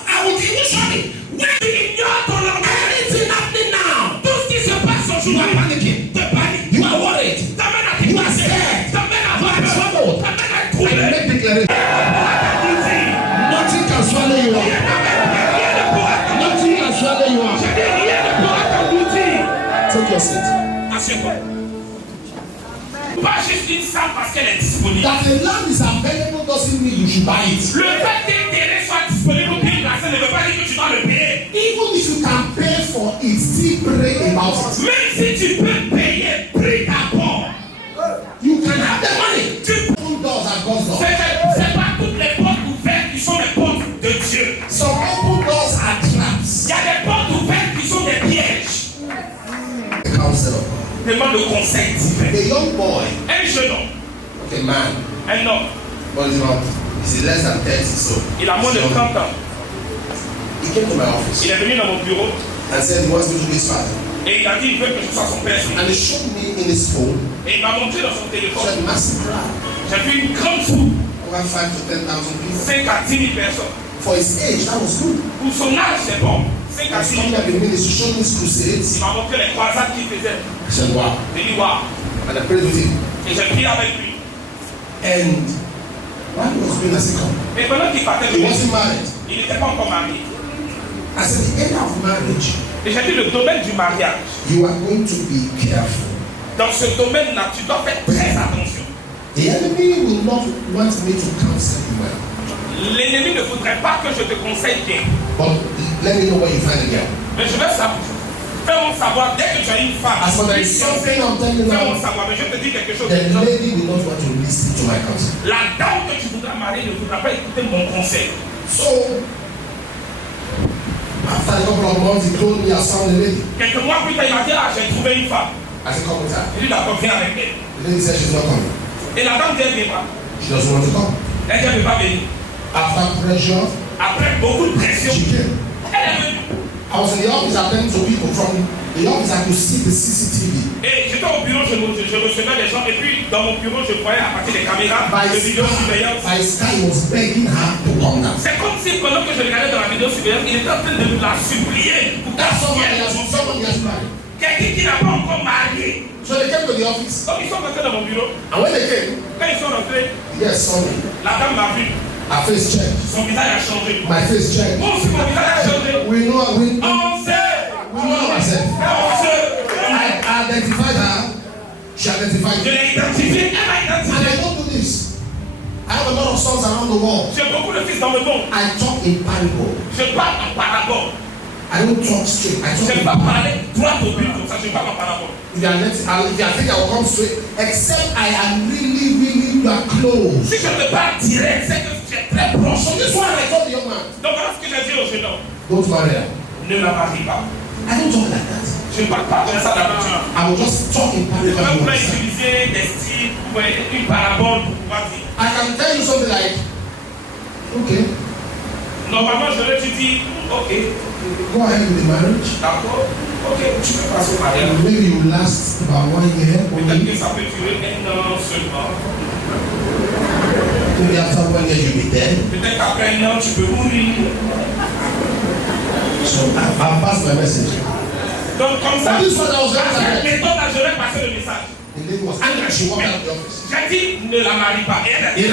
I will give you something. When you ignore the Lord, anything happening now, Tout ce qui se passe you aujourd'hui, are panicking. te panique. You are worried. T'amènes à You are scared. t'amènes à You are troubled. t'amènes à I trouver. make declaration. Nothing can swallow you up. Nothing can swallow you up. Rien ne pourra t'engloutir. Take your seat. Assieds-toi. Pas juste une salle parce qu'elle est disponible. That the land is available doesn't mean you should buy it. Le fait qu'un terrain soit disponible pour une personne ne veut pas dire que tu dois le payer. Even if you can pay for it, still pray about it. Même si tu peux payer, prie d'abord. You can have the money. Open doors are God's doors. C'est pas toutes les portes ouvertes qui sont les portes de Dieu. Some open doors are traps. Il y a des portes ouvertes qui sont des pièges. The counselor. Demande le conseil divin. A young boy. Un jeune homme, Okay, man. un homme, What is about? Is he less than 30? So il a moins de 30 ans. he came to my office Il est venu dans mon bureau and said he wants me to be his father. et il a dit il veut que je sois son père. And he showed me in his phone. Et il m'a montré dans son He téléphone. said massive crowd. J'ai vu une grande foule, Over 5 to 10,000 people. 5 à 10 000 personnes. For his age, that was good. Pour son âge, c'est bon. 5 à As 10 coming 000. up in ministry, showed me his crusades. Il m'a montré les croisades qu'il faisait. I said, wow. J'ai dit waouh. And I prayed with him. Et j'ai prié avec lui. And while he was doing, I said, come. Et pendant qu'il partait de He lui, wasn't married. il n'était pas encore marié. I said, the end of marriage, Et j'ai dit le domaine du mariage. you are going to be careful. Dans ce domaine-là, tu dois faire très attention. The enemy will not want me to counsel you well. L'ennemi ne voudrait pas que je te conseille bien. But let me know where you find a girl. Mais je vais savoir. Fais-moi savoir dès que tu as une femme. As for there is something I'm telling you Fais-moi now, savoir. Mais je te dis quelque chose. the lady will not want to listen to my counsel. La dame que tu voudras marier ne voudra pas écouter mon conseil. So, after a couple of months, he told me I found a lady. Quelques mois plus tard, il m'a dit, ah, j'ai trouvé une femme. I said, come with her. Il dit, d'accord, viens avec elle. The lady said she's not coming. Et la dame dit, elle ne vient pas. She doesn't want to come. Elle dit, elle ne veut pas venir. After pressure, Après beaucoup de pression, she came. elle est venue. I was in the office attending to people from the office. I could see the CCTV. Et j'étais au bureau, je recevais des gens. Et puis, dans mon bureau, je voyais à partir des caméras de vidéosurveillance. By Sky was begging her to come down. C'est comme si pendant que je regardais dans la vidéosurveillance, il était en train de la supplier pour That's qu'elle someone else married. quelqu'un qui n'a pas encore marié. So they came to the office. Donc ils sont rentrés dans mon bureau. And when they came, Quand ils sont rentrés, yes, sorry. la dame m'a vu. Her face changed. Son visage a changé. My face changed. Moi aussi, mon visage a changé. We know On sait. ourselves. On sait. I identified her. She identified Je me. l'ai identifié. Elle m'a And identifié. I don't do this. I have a lot of sons around the world. J'ai beaucoup de fils dans le monde. I talk in parable. Je parle en parabole. I don't talk straight. I Je talk ne in vais pas parable. parler droit au but comme ça. Je parle en parabole. If you are thinking I will come straight, except I am really, you are close. Si je te parle direct, c'est que tu es très proche. So this one I told the young man, Donc voilà ce que j'ai dit au jeune homme. don't marry her. Ne la marie pas. I don't talk like that. Je ne parle pas comme ça d'habitude. I will just talk in Je vais parable. pouvoir utiliser des styles ou une parabole pour pouvoir dire. I can tell you something like, okay, Normalement, je vais te dire, ok, go ahead with the marriage. d'accord, ok, tu peux passer au mariage. And maybe you last about 1 year. Peut-être que ça peut durer 1 an seulement. Maybe after 1 year you'll be dead. Peut-être qu'après 1 an, tu peux mourir. So I'll pass my message. Donc, comme ça, But this one I was à cette very méthode, là, je vais passer le message. The lady was angry. She walked out of the office. J'ai dit, ne la marie pas. Et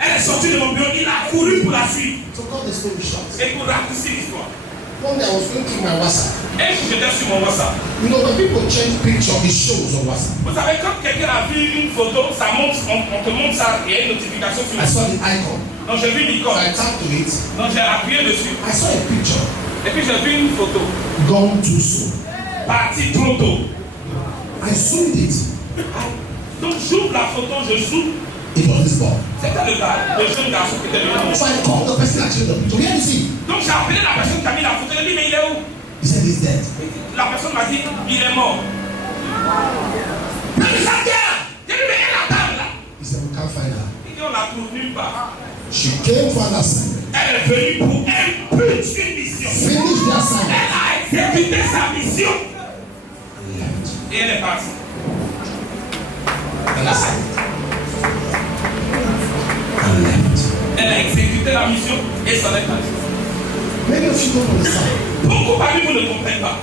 elle est sortie de mon bureau, il a couru pour la suivre. So God is going to short. Et pour raccourcir l'histoire. One day I was going through my WhatsApp. Et j'étais sur mon WhatsApp. You know, when people change picture, it shows on WhatsApp. Vous savez, quand quelqu'un a vu une photo, ça montre, on te montre ça, il y a une notification sur I saw the icon. Donc j'ai vu So l'icône. I tapped to it. Donc j'ai appuyé dessus. I saw a picture. Et puis j'ai vu une photo. Gone too soon. Parti trop tôt. I zoomed it. Donc j'ouvre la photo, je zoome. It was this boy. C'était le gars, le jeune garçon qui était venu. So I called the person that changed the picture. Where is he? Donc j'ai appelé la personne qui a mis la photo. J'ai dit, mais il est où? He said he's dead. La personne m'a dit, il est mort. Mais il a J'ai dit, mais elle est la dame là. He said we can't find her. Il dit, on la trouve nulle part. She came for an assignment. Elle est venue pour un but, une mission. Finished the assignment. Elle a exécuté sa mission. And left. Et elle est partie. An assignment. And left. Elle a exécuté la mission et s'en est partie. Many of you don't understand. Beaucoup parmi vous ne comprennent pas.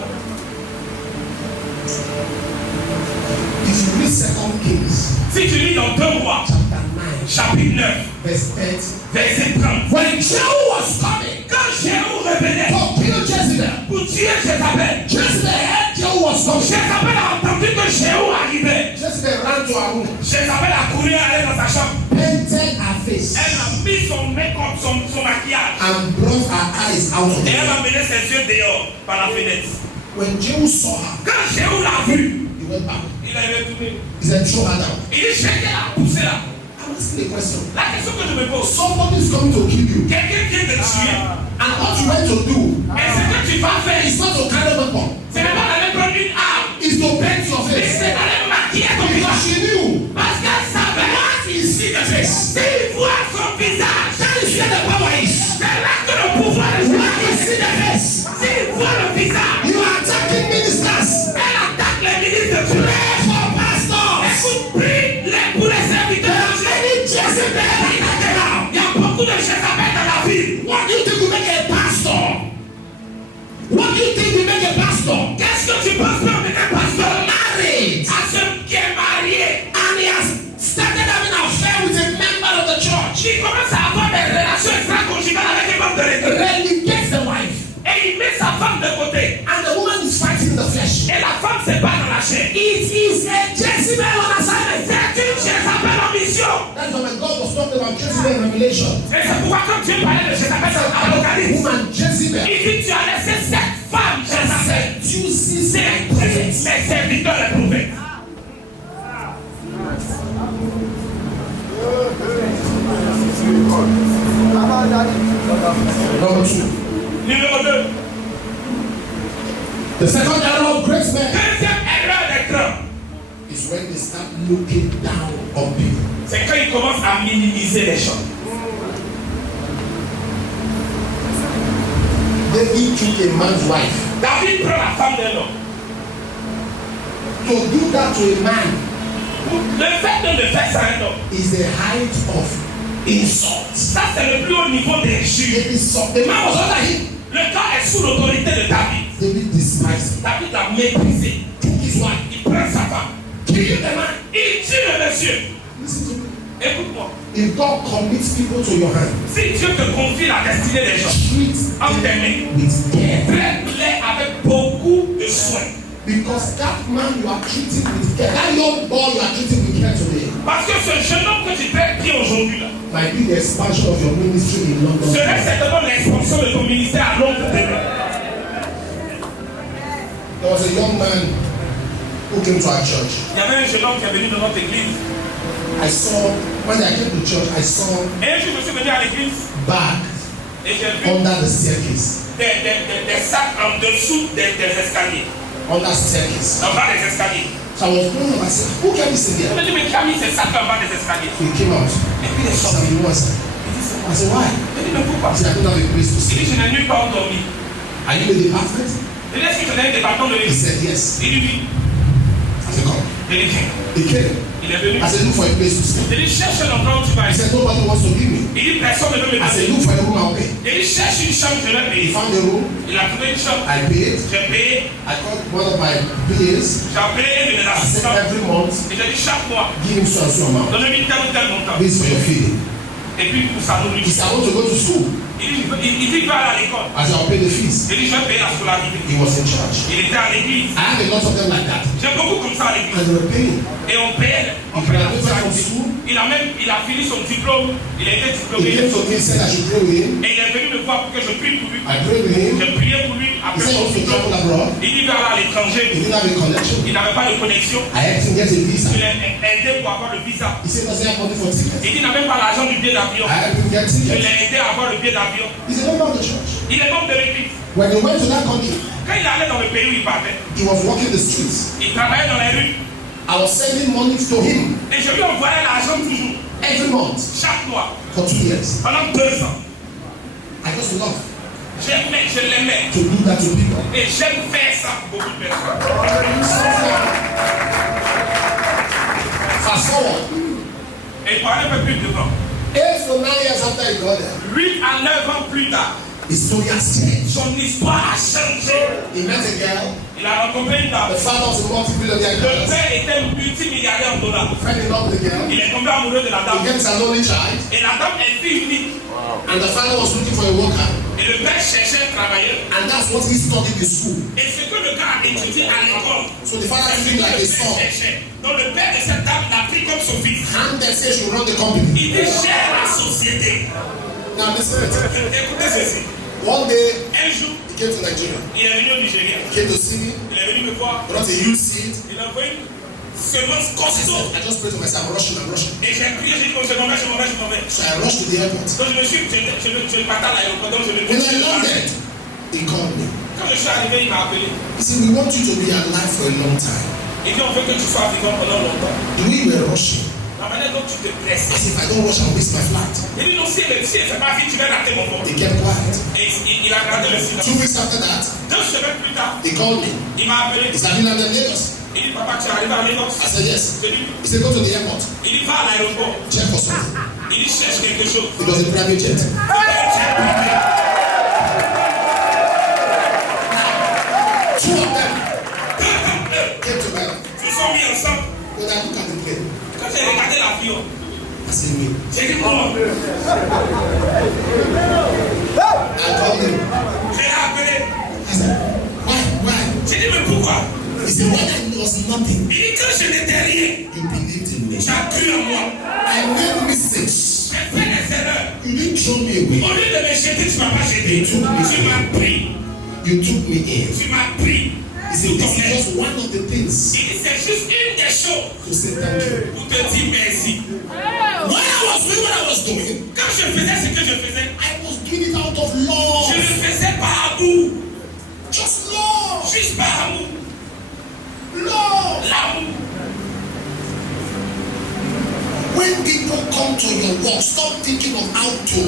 If you read 2 Kings, Si tu lis dans 2 Rois, chapter 9, chapitre 9, verse 30, verset 30. when Jehu was coming Quand Jéhu revenait to kill Jezebel, pour tuer Jézabel, Jezebel heard Jehu was was coming. Jézabel a entendu que Jéhu arrivait. Jezebel ran to her room, Jézabel a couru aller dans sa chambre. painted her face, Elle a mis son make-up, son maquillage. and brought her eyes out of Et the elle room. a mené ses yeux dehors par la fenêtre. When Jehu saw her, Quand Jéhu l'a vue, he went back. il a retourné. He said, throw her down. Il dit, jetez-la, poussez-la. I'm asking a question. La question que je me pose, Somebody is coming to kill you, quelqu'un vient de tuer. and what you went to do Et ce que tu vas faire, is not to carry a weapon, c'est même pas d'aller prendre une arme. is to paint your Mais face. c'est d'aller maquiller ton Because visage. she knew Parce qu'elle savait. what is see the face. S'il voit son visage, That is where the power is. c'est là que le pouvoir est. What is see the face. S'il voit le visage, You are attacking ministers. elle attaque les ministres de Dieu. Pray for pastors. Écoute, prie pour les serviteurs. Jezebel. Il y a beaucoup de Jézabel dans la ville. What do you think will make a pastor? What do you think will make a pastor? Qu'est-ce que tu penses faire avec un pasteur Married. à celui qui est marié? And he has started having an affair with a member of the church. Qui commence à avoir des relations extra-conjugales avec un membre de l'église. Relegates the wife. Et il met sa femme de côté. And the woman is fighting in the flesh. Et la femme se bat dans la chair. It is a Jezebel on assignment. C'est une Jézabel en mission. That's why when God was talking about Jezebel in Revelation. Et c'est pourquoi quand Dieu parlait de Jézabel dans l'Apocalypse, Woman Jezebel. il dit tu as laissé cette femme Jézabel. Seduces C'est my prophets. mes serviteurs les prophètes. Number 2. Numéro 2. The second error of great men Deuxième erreur des grands, is when they start looking down on people. c'est quand ils commencent à minimiser les choses. David took a man's wife. David prend la femme d'un homme. To do that to a man Le fait de le faire ça à un homme, is the height of insult. ça c'est le plus haut niveau des juges. The man was under him. Le gars est sous l'autorité de David. David despised him. David l'a méprisé. Took his wife. Il prend sa femme. Killed the man. Il tue le monsieur. Listen to me. Écoute-moi. If God commits people to your hand, Si Dieu te confie la destinée des gens, treat en tes them mains, with care. traite-les avec beaucoup de soin. Because that man you are treating with care, that young boy you are treating with care today, Parce que ce jeune homme que tu traites bien aujourd'hui là, might be the expansion of your ministry in London. serait certainement l'expansion de ton ministère à Londres demain. There was a young man who came to our church. Il y avait un jeune homme qui est venu dans notre église. I saw, when I came to church, I saw Et un jour, je suis venu à l'église bags et j'ai vu under the staircase. des sacs en dessous des escaliers, Under staircase. en bas des escaliers. So I was going up, I said, who can this in Je here? me dis, mais qui a mis ces sacs en bas des escaliers? So he came out. Et puis il est I sorti. said, you know what, sir? I said, why? Je dis, mais pourquoi? I said, I don't have a place to Il dit, sleep. je n'ai nulle part dormi. Are you in the department? Je dis, est-ce que je n'ai un département de He l'église? said, yes. Il dit, oui. I said, come. Je dis, viens. He came. Il est venu. I said, look for a place to sleep. Je dis, cherche un endroit où tu vas He aller. said, nobody wants to give me. Il dit, personne ne veut me I said, donner. look for a room, I'll pay. Il dit, cherche une chambre, je vais He payer. found a room. Il a trouvé une chambre. I paid. J'ai payé. I called one of my PAs. J'ai appelé un de mes I said, assistants. every month, Et j'ai dit, chaque mois, give him so and so amount. donnez-lui tel ou tel montant. This is for your feeding. Et puis pour sa He nourriture. said, I want to go to school. Il dit, il dit, va aller à l'école. I said, I'll pay the fees. Il dit, je vais payer la scolarité. He was in charge. Il était à l'église. I have a lot of them like that. J'ai beaucoup comme ça à And l'église. they were paying. Et on payait. On He payait la graduated from scolarité. school. Il a fini son diplôme. Il a été He diplômé. came to me and said I should pray with him. Et il est venu me voir pour que je prie pour lui. I prayed with him. J'ai prié pour lui He après said he son wants to diplôme. travel abroad. Il dit, va aller à He l'étranger. didn't have a connection. Il n'avait pas de connexion. I helped him get a visa. Je l'ai aidé pour avoir le visa. He said he doesn't have money for tickets. Il dit, il n'a même pas l'argent du billet d'avion. I helped him get Je tickets. l'ai aidé à avoir le billet d'avion. He's a member of the church. Il est membre de l'église. When he went to that country, Quand il allait dans le pays où il partait, he was walking the streets. il travaillait dans les rues. I was sending money to him Et je lui envoyais l'argent toujours, every month chaque mois, for 2 years. pendant 2 ans. I just love J'aimais, je l'aimais. to do that to people. Et j'aime faire ça pour beaucoup de personnes. Fast forward. Et pour aller un peu plus devant, 8 to 9 years after he got there, 8 à 9 ans plus tard, his story has changed. son histoire a changé. He met a girl. Il a rencontré une dame. The father was a multi-billionaire. Le père était multimilliardaire en dollars. Fell in love with the girl. Il est tombé amoureux de la He dame. gets an only child. Et la dame est fille unique. And the father was looking for a worker. Et le père cherchait un travailleur. And that's what he studied in school. Et ce que le gars a étudié à l'école. So the father c'est ce feel que like le a père son. cherchait. Donc le père de cette dame l'a pris comme son fils. And they say she run the company. Il dit gère la société. Now listen. Écoutez ceci. One day Un jour, he came to Nigeria. il est venu au Nigeria. He came to see me. Il est venu me voir. Brought a huge seed. Il a envoyé une semence I costaud. said, I just prayed to myself, I'm rushing. Et j'ai prié, j'ai dit, je m'en vais. So I rushed to the airport. Donc je le partais à l'aéroport. Donc je le When I landed, he called me. Quand je suis arrivé, il m'a appelé. He said, we want you to be alive for a long time. Il dit, on veut que tu sois vivant pendant longtemps. The way you were rushing, La manière dont tu te I pressais. said, if I don't rush, I'll waste my flight. Il dit, non, si elle fait pas vite, tu vas rater mon vol. He kept quiet. Et il a gardé le silence. 2 weeks after that, 2 semaines plus tard, he called me. il m'a appelé. He said, have you landed in Lagos? Il dit, papa, tu es arrivé à Lagos. I said, yes. Je dis, He said, go to the airport. il dit, va à l'aéroport. Check for something. Il dit, cherche quelque chose. It was a private jet. Two of them came together. Ils sont mis ensemble. When I look at the plane, Quand j'ai regardé l'avion, I said, me. j'ai dit, moi, I called him. je l'ai appelé. I said, why? J'ai dit, mais pourquoi? He said, when I was nothing, Il dit, quand je n'étais rien, you believed in me. tu as cru en moi. I made mistakes. J'ai fait des erreurs. You didn't throw me away. Au lieu de me jeter, tu ne m'as pas jeté. Tu m'as pris. You took me in. Tu m'as pris. He said, this is just one of the things Il dit, c'est juste une des choses to say thank you. pour te dire merci. When I was doing what I was doing, Quand je faisais ce que je faisais, I was doing it out of je love. le faisais par amour. Just love. Juste par amour. Love. L'amour. When people come to your work, stop thinking of how to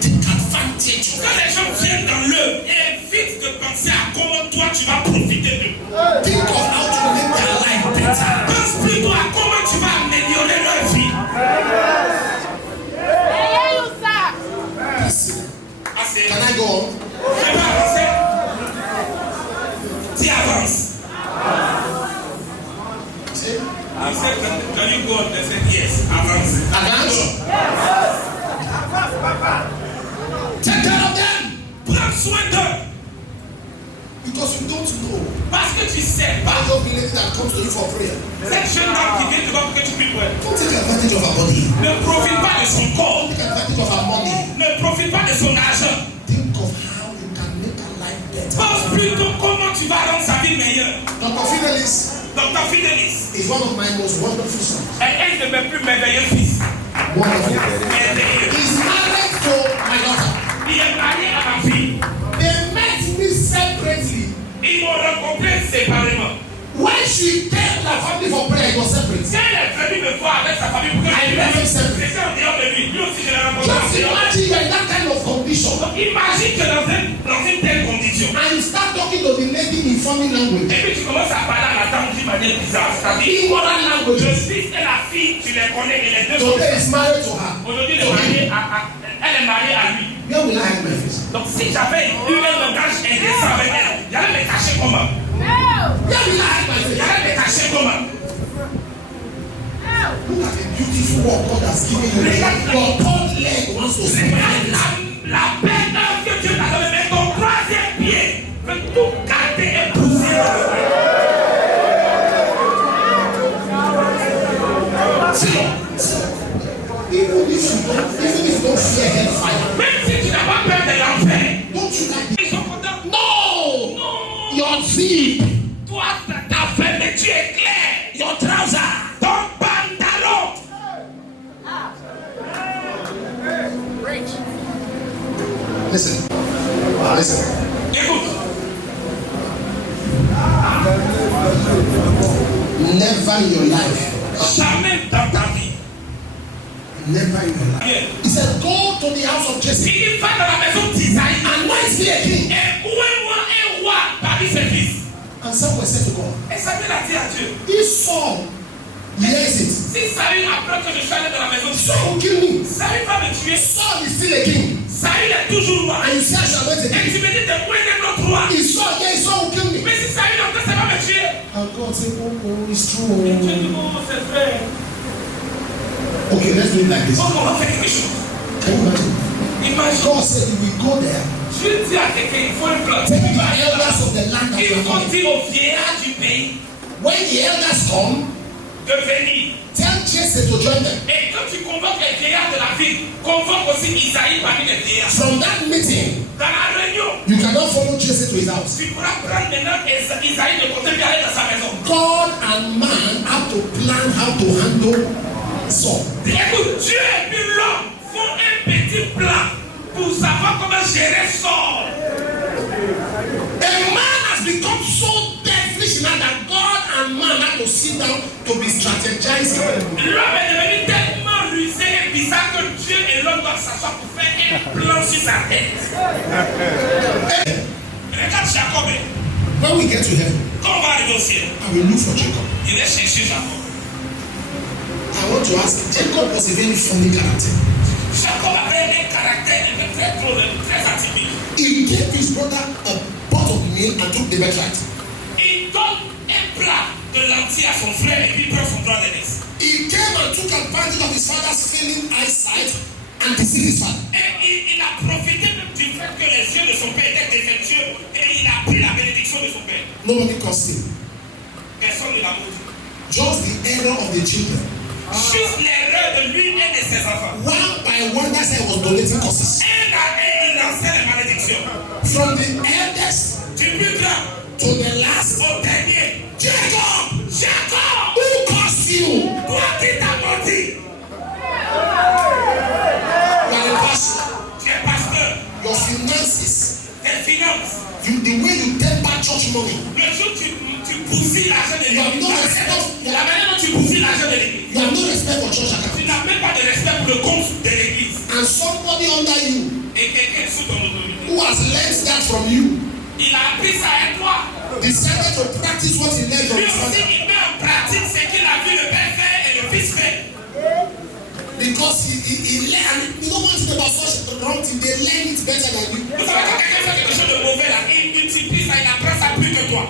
take advantage of Quand les gens viennent dans l'œuvre, évite de penser à comment toi tu vas profiter d'eux. Think of how to make their life better. Pense plutôt à comment tu vas améliorer leur vie. Assez. Can I go on? Je vais avancer. Tu avances. See? You said, can you go on? They said, yes, avance. Advance. Take care of them. Prends soin d'eux. Because you don't know. Parce que tu sais pas. Part of the lady that comes to you for prayer. Cette jeune dame qui vient te voir pour que tu pries pour elle. Don't take advantage of her body. Ne profite pas de son corps. Don't take advantage of her money. Ne profite pas de son argent. Think of how you can make her life better. Pense plutôt comment tu vas rendre sa vie meilleure. Dr. Fidelis Dr. Fidelis is one of my most wonderful sons. est un de mes plus merveilleux fils. Wonderful. Merveilleux. He's married to my daughter. Il est marié à ma fille. They met me separately. Ils m'ont rencontré séparément. When she came la family for prayer, it was separate. Quand elle est venue me voir avec sa famille pour que je lui c'était en dehors de lui. Lui aussi, je l'ai rencontré en Just dehors. imagine you're in that kind of condition Imagine que dans une telle condition. and you start talking to the lady in funny language. Et puis tu commences à parler à la dame d'une manière bizarre. C'est-à-dire, Immoral le language. fils et la fille, tu les connais et les deux sont. Today is married to her. Aujourd'hui, elle est mariée à lui. Where will I hide my face? Donc si j'avais eu un langage indécent avec elle, j'allais me cacher comment? Where will I hide my face? J'allais me cacher comment? Look at the beautiful work God has given you. Your third leg wants to see. La peine que Dieu t'a donné, mais ton troisième pied veut tout garder et pousser. Even if you don't fear hellfire, Même si tu n'as pas peur de l'enfer, don't you like ils sont contents. No! Non! Your zip, Toi, ta fermeture est claire. your trouser. Ton pantalon. Listen. Listen. Écoute, Never in your life. jamais dans ta vie. Never in your life. Bien. He said, go to the house of Jesse Il dit, va dans la maison d'Isaïe. and anoint me a king. Et oué-moi un roi parmi ses fils. And Samuel said to God, Et Samuel a dit à Dieu, if Saul hears it, si Saül apprend que je suis allé dans la maison d'Isaïe, Saul will kill me. Saül va me tuer. Saul is still a king. Saül est toujours roi. And you say I shall anoint a Et king. tu me dis, t'es moins d'un autre roi. If Saul hears, Saul will kill me. Mais si Saül entend, ça va me tuer. And God said, oh, it's Et Dieu true. dit, oh, c'est vrai. Okay, let's do it like this. Donc on va faire quelque chose. Can you imagine? Imagine. God said, if we go there, Je dis à quelqu'un, il faut le plan. tell the elders of the land that Il we are faut coming. dire aux vieillards du pays When the elders come, de venir. tell Jesse to join them. Et quand tu convoques les vieillards de la ville, convoque aussi Isaïe parmi les vieillards. From that meeting, Dans la réunion, you cannot follow Jesse to his house. tu pourras prendre maintenant Isaïe de côté et aller dans sa maison. God and man have to plan how to handle Saul. Écoute, Dieu et puis l'homme font un petit plan pour savoir comment gérer Saul. A man has become so devilish now that God and man have to sit down to be strategizing. L'homme est devenu tellement rusé et bizarre que Dieu et l'homme doivent s'asseoir pour faire un plan sur sa tête. Regarde Jacob. When we get to heaven, Quand on va arriver au ciel, I will look for Jacob. il est chercher Jacob. I want to ask, Jacob was a very funny character. Jacob avait un caractère très drôle, très atypique. He gave his brother a pot of meal and took the birthright. Il donne un plat de lentilles à son frère et puis prend son droit d'aînesse. He came and took advantage of his father's failing eyesight and deceived his father. Et il a profité même du fait que les yeux de son père étaient défectueux et il a pris la bénédiction de son père. Nobody cursed him. Personne ne l'a maudit. Just the error of the children. Juste l'erreur de lui et de ses enfants. One by one, that's how he was donating curses. Un à un, il lançait les malédictions. From the eldest Du plus grand to the last. au dernier. Jacob! Jacob! Who cursed you? Toi qui t'as maudit! You are a pastor. Tu es pasteur. Your finances, Tes finances. the way you temper church money. Le jour où tu bousilles l'argent de You have l'église. no respect. La manière dont tu bousilles l'argent de l'église. You have no respect for church account. Tu n'as même pas de respect pour le compte de l'église. And somebody under you Et quelqu'un sous ton autorité. who has learned that from you Il a appris ça à toi. decided to practice what he learned from Lui his aussi, father. il met en pratique ce qu'il a vu le père faire et le fils faire. Because he learned. You don't want to know about such a wrong thing. They learn it better than you. Vous savez, quand quelqu'un fait quelque chose de mauvais là, il multiplie ça, il apprend ça plus que toi.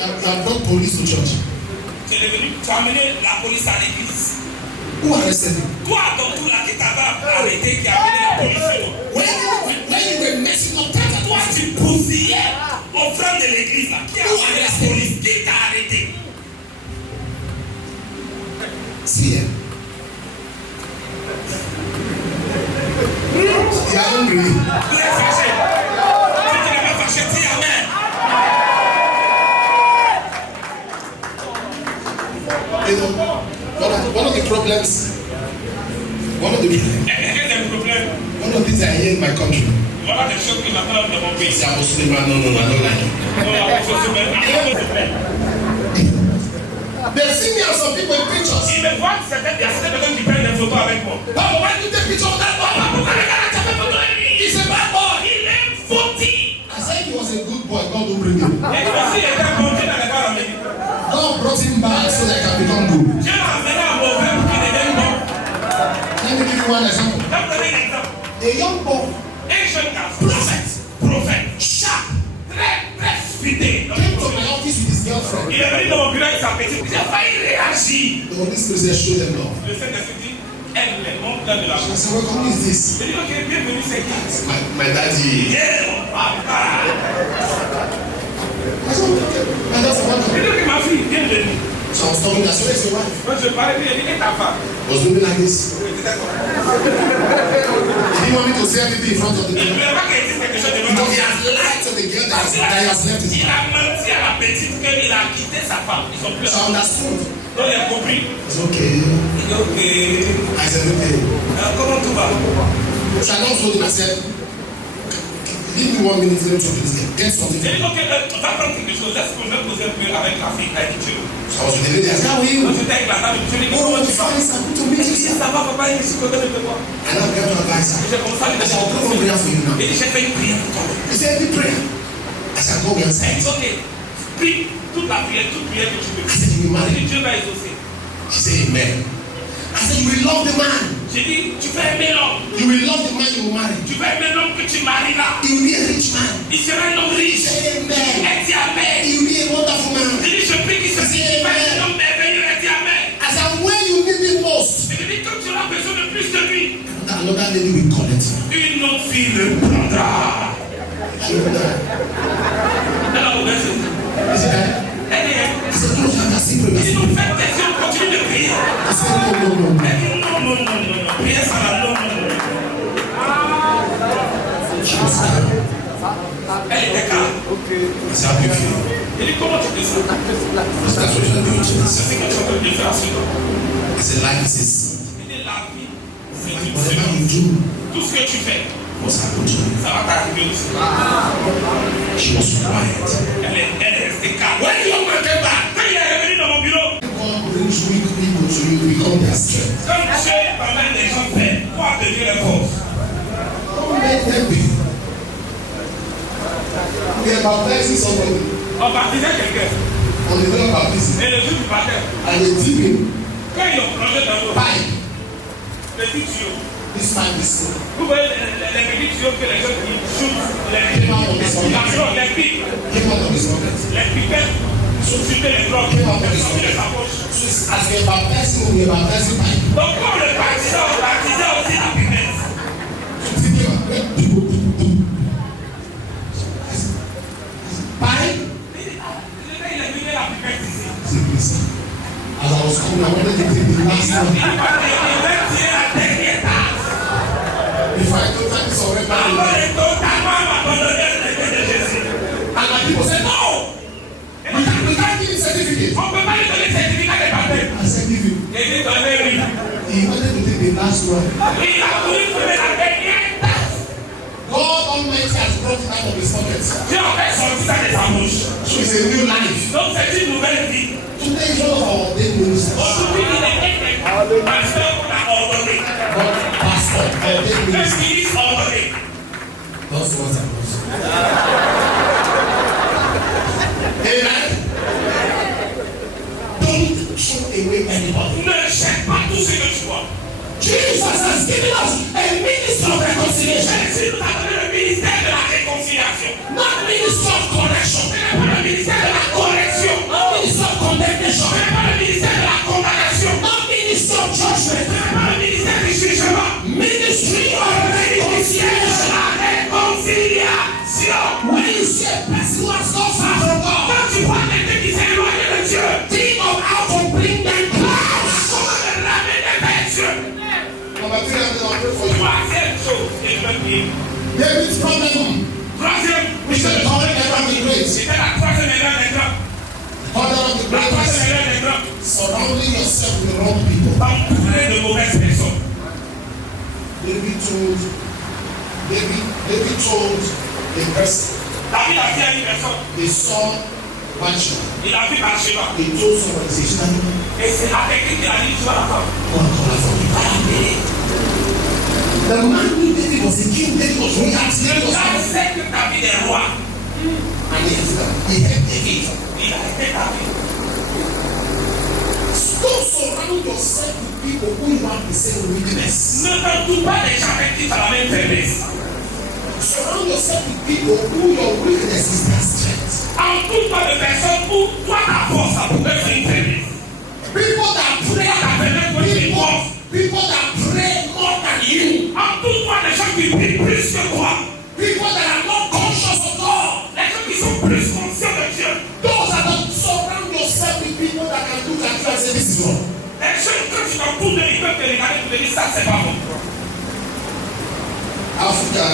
You have brought police to church. Tu es devenu, tu as amené la police à l'église. Who arrested him? Toi, ton tour là, qui t'avait arrêté, qui a amené la police sur toi. When you were messing up, Toi, tu bousillais au front de l'église là. Qui a amené la police? Qui t'a arrêté? see here. You are hungry. Vous êtes fâché. Si tu n'es pas fâché, dis amen. You know, one of the problems, one of the things I hear in my country. Voilà des choses qui m'attendent dans mon pays. Say, I'm Muslim, no, I don't like it. They see me and some people in pictures. Il me voit certaines personnes qui prennent des photos avec moi. Papa, why do you take picture of that boy? Pourquoi les gars t'as fait photo avec lui? He's a bad boy. Il est fautif. I said he was a good boy. God will bring him. Et lui aussi, il était bon, Dieu n'avait pas ramené. God brought him back so that I can become good. Dieu l'a amené à mauvais pour qu'il devienne bon. Let me give you one example. Je vais vous donner un exemple. A young boy, Un jeune garçon, prophète, sharp, très speedé. came to my office with his girlfriend. Il est venu dans mon bureau avec sa petite. J'ai failli réagir. The Holy Spirit said, show them love. Le Saint-Esprit dit, elle les montre de la I chose. said, what is this? Il dit, ok, bienvenue, c'est qui? My daddy. Yeah, mon papa. I said, okay. My dad's a Il welcome. dit que ma fille, bienvenue. So I was talking to her. I said, where's your wife? Quand je parlais, il dit, et ta femme? I was doing like this. He didn't want me to say everything in front of the Il ne girl. voulait pas qu'elle dise quelque chose de Because moi. he has lied to the girl that he has left his Il wife. a menti à la petite qu'il a quitté sa femme. Ils sont plus So I understood. Donc il a compris. It's okay. Il dit, ok. I said, okay. Comment tout va? So I now told him, I said, give me 1 minute, let me talk to this girl. Get something. J'ai dit, ok, on va prendre quelque chose. Est-ce qu'on va poser un peu avec la fille avec qui tu veux? So I was with the lady. I said, how are you? Quand j'étais avec la dame, je lui ai dit, Oh, comment tu it's vas? fine, sir. Good to meet you, Il dit, sir. ça va, papa, il est si content de te voir. I now got to advise her. J'ai commencé à lui I dire, said, I'll come over here for you now. il dit, j'ai fait une prière pour toi. He said, any prayer? I said, go Elle inside. dit, ok, prie toute la prière que tu veux. I said, you will Il marry. dit, Dieu va exaucer. She said, amen. I said, you will love the man. J'ai dit, tu vas aimer l'homme. You will love the man you will marry. Tu vas aimer l'homme que tu maries là. He will be a rich man. Il sera un homme He riche. said, amen. Elle dit amen. He will be a wonderful man. Il dit, je prie qu'il se dise, il va être un homme merveilleux. Elle dit amen. I said, when you need me most, Il dit, quand tu auras besoin de plus de lui, another lady will call it. Une autre fille le prendra. Alors, si nous faites question, on continue de prier. Non. Priez ça va, non. Elle était calme. C'est un peu vieux. Il dit comment tu fais ça? C'est ce que tu es en train de faire. C'est life is Il dit la vie. whatever you do, Tout ce que tu fais, must happen to you. ça va t'arriver aussi. She was quiet. Elle est restée calme. When you came back, quand il est revenu dans mon bureau, God brings weak people to you, become their strength. quand Dieu t'amène des gens faibles, toi deviens la force. Don't let them be. We are baptizing somebody On baptisait quelqu'un. on the day of baptism, Et le jour du baptême, and they dip him quand ils l'ont plongé dans l'eau, pipe. le petit tuyau, This time this one. vous voyez les petits tuyaux que les gens qui shootent, les piques, Came out of his pocket. les pipettes, shooter les blocs, les sortir de sa poche. So as we are baptizing, we are baptizing pipe. Donc comme le baptiseur, on baptisait aussi la pipette. So tip him up. Pipe. Il a mis la pipette ici. See, please. As I was coming, I wanted to take the last one. Il va tirer la dernière tasse. Before I totally surrender. Avant de totalement abandonner le Seigneur de Jésus. And my people said, no! We can't give him certificate. On ne peut pas lui donner le certificat de baptême. I said, give him. Et il donnait lui. He wanted to take the last one. Il a voulu trouver la dernière tasse. God Almighty has brought it out of his pocket. Dieu a fait sortir ça de sa bouche. So it's a new life. Donc c'est une nouvelle vie. Today is one of our day ministers. Aujourd'hui, il est pasteur qu'on a ordonné. Not pastor, our day Le minister. ministre ordonné. That's what I was. Amen. Don't throw away anybody. Ne jette pas tout ce que tu vois. Jesus has given us a ministry of reconciliation. Jésus nous a donné le ministère de la réconciliation. Not ministry of correction. Ce n'est pas le ministère de la correction. Not ministry of condemnation. Ce n'est pas le ministère de la condamnation. Not ministry of judgment. Ce n'est pas le ministère du jugement. Ministry of reconciliation. La réconciliation. When you see a person who has gone far from God, Quand tu vois quelqu'un qui s'est éloigné de Dieu, think of how to bring them close. comment le ramener vers Dieu. Number 3, I'm going to pray for you. Troisième chose, et je vais prier. David's problem. Troisième, We said, correct everyone with grace. c'était la troisième erreur des grands. Order of the La troisième greatest. erreur des grands. Surrounding yourself with the wrong people. T'entourer de mauvaises personnes. David told a person, David a dit à une personne, they saw Bathsheba. il a vu Bathsheba. He told someone, he said, Et c'est à quelqu'un qui a dit, tu vas la femme. go and call her for me. The man who David was a king, David was royalty, David was Quand c'est que David est roi, and he had David. il a été David. Don't surround yourself with people who you have the same weakness. Ne t'entoure pas des gens avec qui tu as la même faiblesse. Surround yourself with people who your weakness is their strength. Entoure-toi de personnes où toi ta force ça pourrait faire une faiblesse. People that pray, people that pray more than you. Entoure-toi de gens qui prient plus que toi. People that are not conscious of God. Les gens qui sont plus conscients de Dieu. Those are the surround yourself with people that can look at you and say, this is wrong. Les gens, quand tu t'entoures de ils peuvent te regarder et te dire ça c'est pas bon. Africa,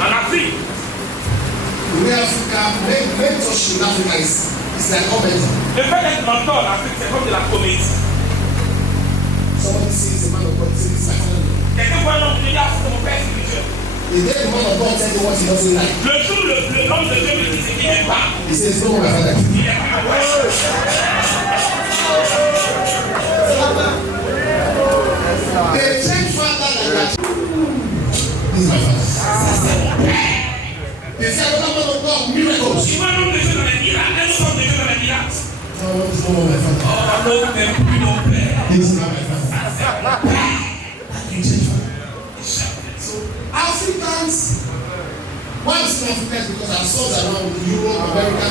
En Afrique, the way Africa, mentorship in Africa is like comedy. le fait d'être mentor en Afrique, c'est comme de la comédie. Somebody sees a man of God, he says, this is like comedy. Quelqu'un voit un homme de Dieu, ah, c'est mon père spirituel. The day the man of God tells you what he doesn't like, Le jour où l'homme de Dieu lui dit ce qu'il n'aime pas, he says, no, my father. il est pas The church father like that. This is my father. They say, another man of God, miracles. Si moi, l'homme de Dieu dans les miracles, un autre homme de Dieu dans les miracles. No, this is not my father. Oh, l'homme n'aime plus mon père. This is not my father. The church father. So Africans, why is it Africans? Because our sons around Europe, America,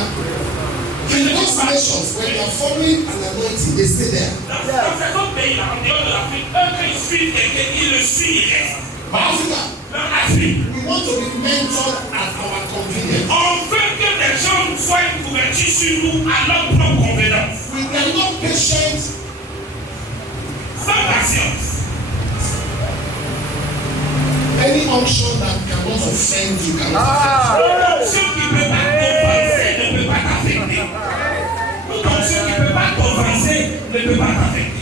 in those nations when they are following an anointing, they stay there. Dans cet autre pays, là, en dehors de l'Afrique, eux, quand ils suivent quelqu'un, ils le suivent, ils restent. But Africa, dans Afrique. We want to be mentored at our convenience. On veut que les gens soient une couverture sur nous à leur propre convenance. We are not patient. Sans patience. Any unction that cannot offend you cannot Ceux qui ne peuvent pas t'offenser ne peuvent pas t'affecter. Donc ceux qui ne peuvent pas t'offenser ne peuvent pas t'affecter.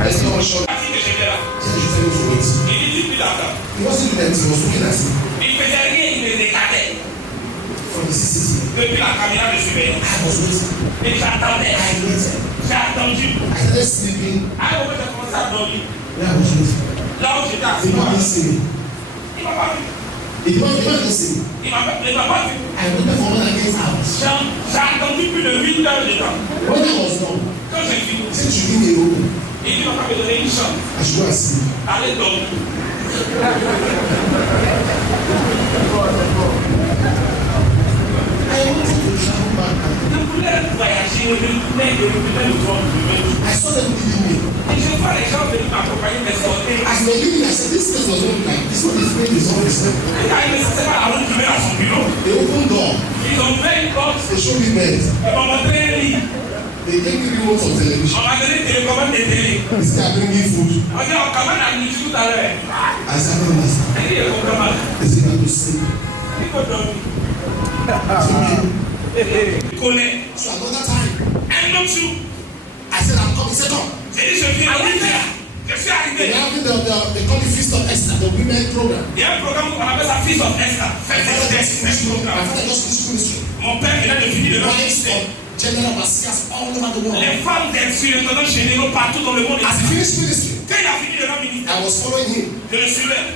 Any unction. Parce que j'étais là. Je fais le fruit. Il dit depuis d'accord. He wasn't doing that. He was looking at me Il faisait rien, il me regardait. from the CCTV. Depuis la caméra de surveillance. I was waiting. Et j'attendais. I waited. J'ai attendu. I started sleeping. À un moment, j'ai commencé à dormir. Then I was waiting. Là où j'étais He assis. did not see me. Il m'a pas vu. He did not see me. Il m'a pas vu. I waited for more than 8 hours. J'ai attendu plus de 8 heures de temps. When I was done, Quand j'ai fini, he said, you give me a room. il dit, il m'a pas donné une chance. I should go and sleep. Allez dormir. I wanted to travel back. Je voulais voyager, je voulais le voir. I saw them leaving me. Et je vois les gens venir m'accompagner, m'escorter. As they were leaving, I said, this place was not like this. One is made is always the same. Et quand ils me disaient pas la route, je vais à son bureau. They opened door. Ils ont fait une box. They showed me bed. Ils m'ont montré un lit. They gave me remote of television. On m'a donné télécommande de télé. They said, bring me food. On dit, on commande la nourriture tout à l'heure. I said, I don't understand. Il dit, on commande. They said, I have to sleep. Il faut dormir. So, Il connaît. so another time, Un autre jour, I said, I'm coming. He said, come. j'ai dit, je viens. Oui, viens. Je suis They're arrivé. having they call it Feast of Esther, the women program. Il y a un programme qu'on appelle ça Fils of Esther. Faites des tests, My c'est un programme. father just finished ministry. Mon père vient de finir de Wives ministère. of general overseers all over the world. Les femmes des surintendants généraux partout dans le monde. As he finished ministry, Quand il a fini de leur ministère, I was following him. je le suivais.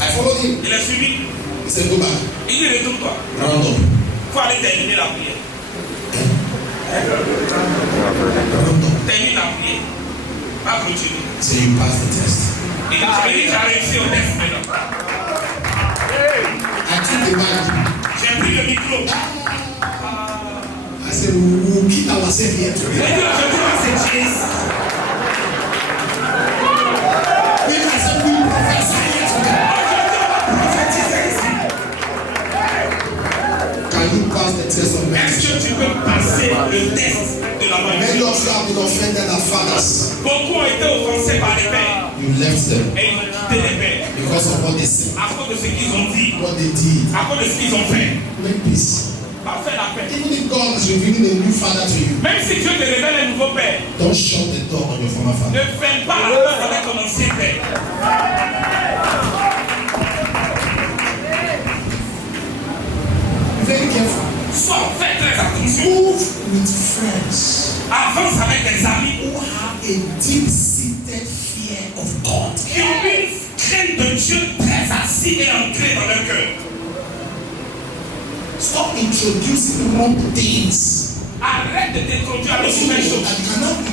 I followed him. Je l'ai suivi. He said, go back. Il dit, retourne-toi. Round up. Il faut aller terminer la prière. Round up. Termine la prière. Pas continuer. So you passed the test. Il dit, j'ai réussi au test maintenant. I took the mic. J'ai pris le micro. I said, we'll keep ourselves here J'ai together. dit aujourd'hui, c'est Jésus. I said, we will prophesy here together. Can you pass the test of Est-ce marriage? que tu peux passer le test de la Many maladie? of you have been offended as fathers. Beaucoup ont été offensés par les pères. You left them Et ils ont quitté les pères. because of what they said, À cause de ce qu'ils ont dit. what they did. À cause de ce qu'ils ont fait. Make peace. Pas faire la paix. Even if God is revealing a new father to you, Même si Dieu te révèle un nouveau père, don't shut the door on your former ne father. ferme pas la porte avec ton ancien père. Be very careful. Sois, fais très attention. Move with friends Avance avec des amis who have a deep-seated fear of God. qui ont une crainte de Dieu très assis et ancrée dans leur cœur. Stop introducing wrong things. Arrête de t'introduire à de You nouvelles choses.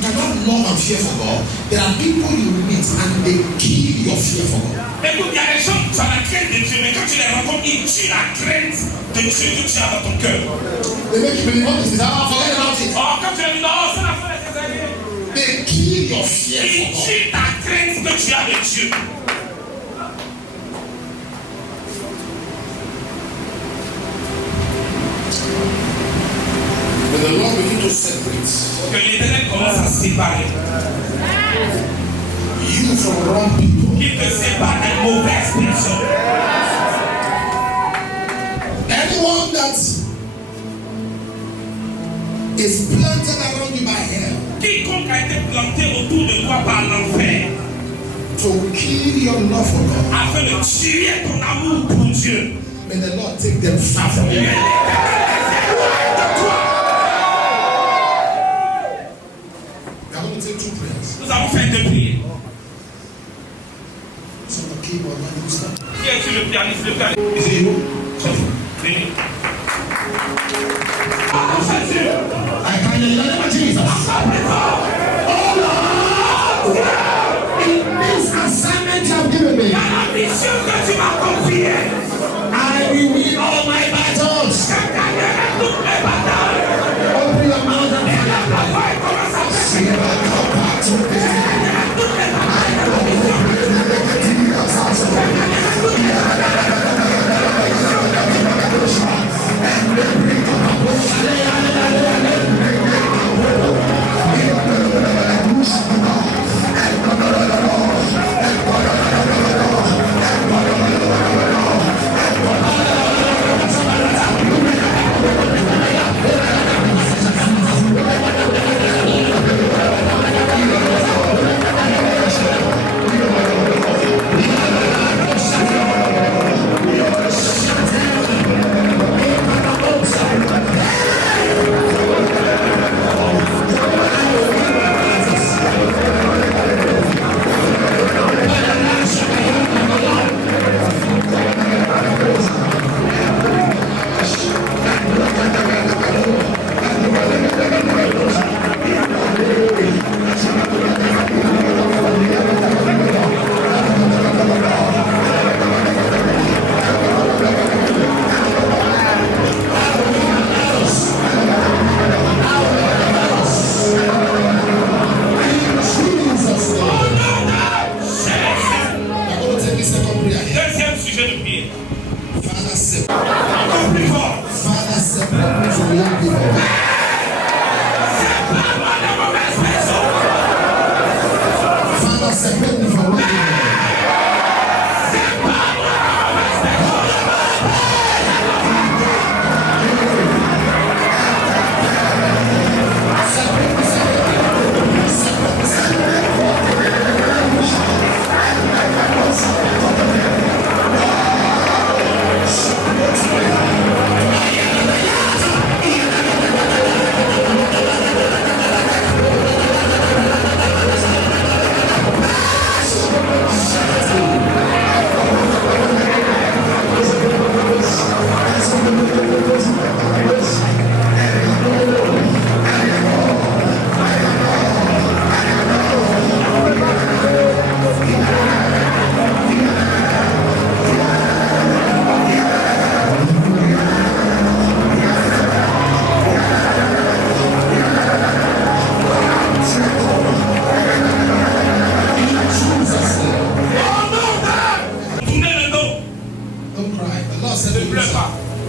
cannot love and fear for God. There are people you meet and they kill your fear for God. Écoute, il y a des gens qui ont la crainte de Dieu, mais quand tu les rencontres, ils tuent la crainte de Dieu que tu as dans ton cœur. They make you believe what is that? Forget about it. Oh, quand tu as dit non, c'est la fin de tes années. They kill your fear Ils for God. tuent ta crainte que tu as de Dieu. When the Lord begin to separate Que l'Éternel commence à séparer. you from wrong people, Qu'il te sépare des mauvaises personnes. anyone that is planted around you by hell Quiconque a été planté autour de toi par l'enfer, to kill your love for God, afin de tuer ton amour pour Dieu. may the Lord take them far from you. We are going to take two prayers. Nous avons fait 2 prières. So the keyboard, when you start. Qui est-tu le pianiste, le pianiste? Is it you? Veni. I can hear you. In the name of Jesus. Oh Lord! In this assignment you have given me, La mission que tu m'as confiée, I will win all my battles. je gagnerai toutes mes batailles. Open your mouth and Et la bataille commence à see if I come back to this. toutes les batailles. young people. Father, separate me from wicked men.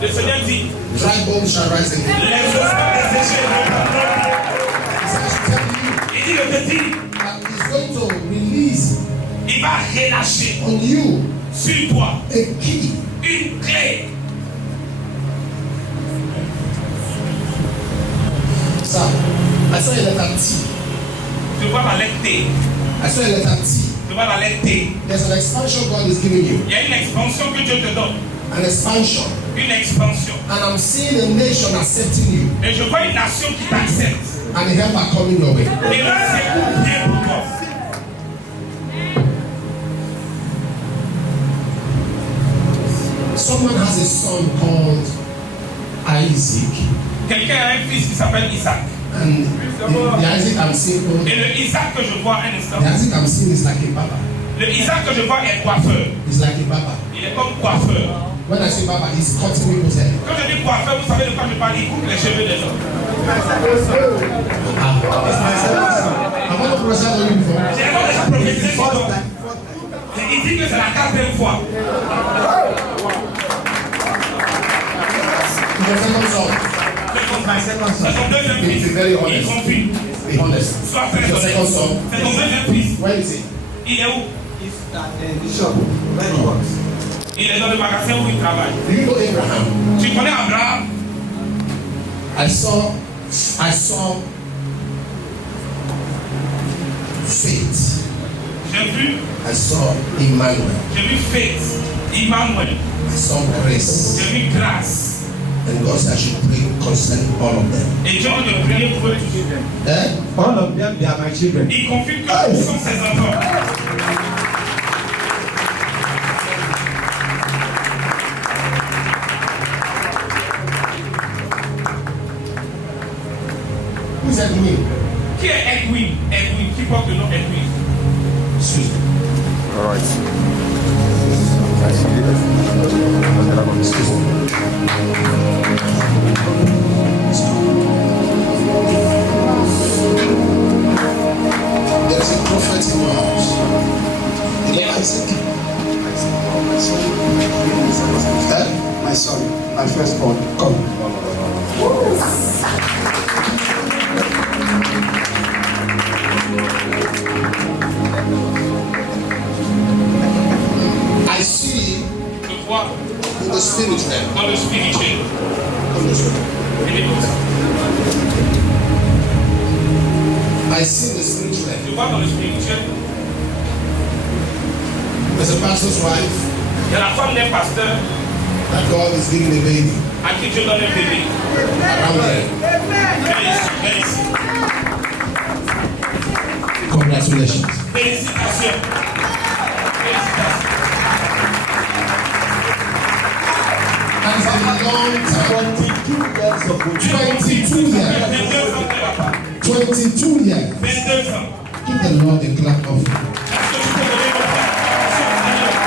Le Seigneur dit, dry bones shall rise again. les ossements desséchés He reprendront. said, I should tell you Il dit le petit, that he's going to release il va relâcher on you sur toi a key. une clé. Sir, I saw a letter T. Tu vois la lettre T. I saw a letter T. Tu vois la lettre T. There's an expansion God is giving you. Il y a une expansion que Dieu te donne. An expansion. Une expansion. And I'm seeing a nation accepting you. Et je vois une nation qui t'accepte. And help are coming your way. Et le secours vient pour toi. Someone has a son called Isaac. Quelqu'un a un fils qui s'appelle Isaac. And the Isaac I'm seeing, Et le Isaac que je vois un instant, the Isaac I'm seeing is like a papa. le Isaac que je vois est coiffeur. He's like a papa. Il est comme coiffeur. When I say papa, he's cutting people's hair. Quand je dis coiffeur, vous savez de quoi je parle, il coupe les cheveux des hommes. Have I not prophesied on you before? J'ai déjà prophétisé sur toi. Il dit que c'est la 4e fois. The second son. C'est ton deuxième fils. Be very Il honest. confie. Be honest. Sois très Your second honnête. son. C'est ton deuxième fils. Where is he? Il est où? Bishop, where he works. Il est dans le magasin où il travaille. Do you know Abraham? Tu connais Abraham? I saw faith. J'ai vu Emmanuel. Faith, Emmanuel. I saw grace. J'ai vu grâce. And God said I should pray concerning all of them. Et Dieu de prier pour eux tous. All of them, they are my children. Il confie que tous sont ses enfants. Who's Edwin? Qui est Edwin? Edwin, qui porte le nom Edwin? Excuse me. All right. Excuse me. There is a prophet in your house. You know Isaac? My son, my firstborn. Come. I see Je vois in the spirit realm. dans le spirituel. Come this way. Il est comme ça. I see in the spirit realm. Je vois dans le spirituel. There's a pastor's wife Il y a la femme d'un pasteur that God is giving a baby à qui Dieu donne un bébé. around there. Viens ici. Congratulations. Félicitations. Félicitations. And for a long time, 22 years. 22 years. 22 ans. Give the Lord a clap of Est-ce que tu peux donner mon frère?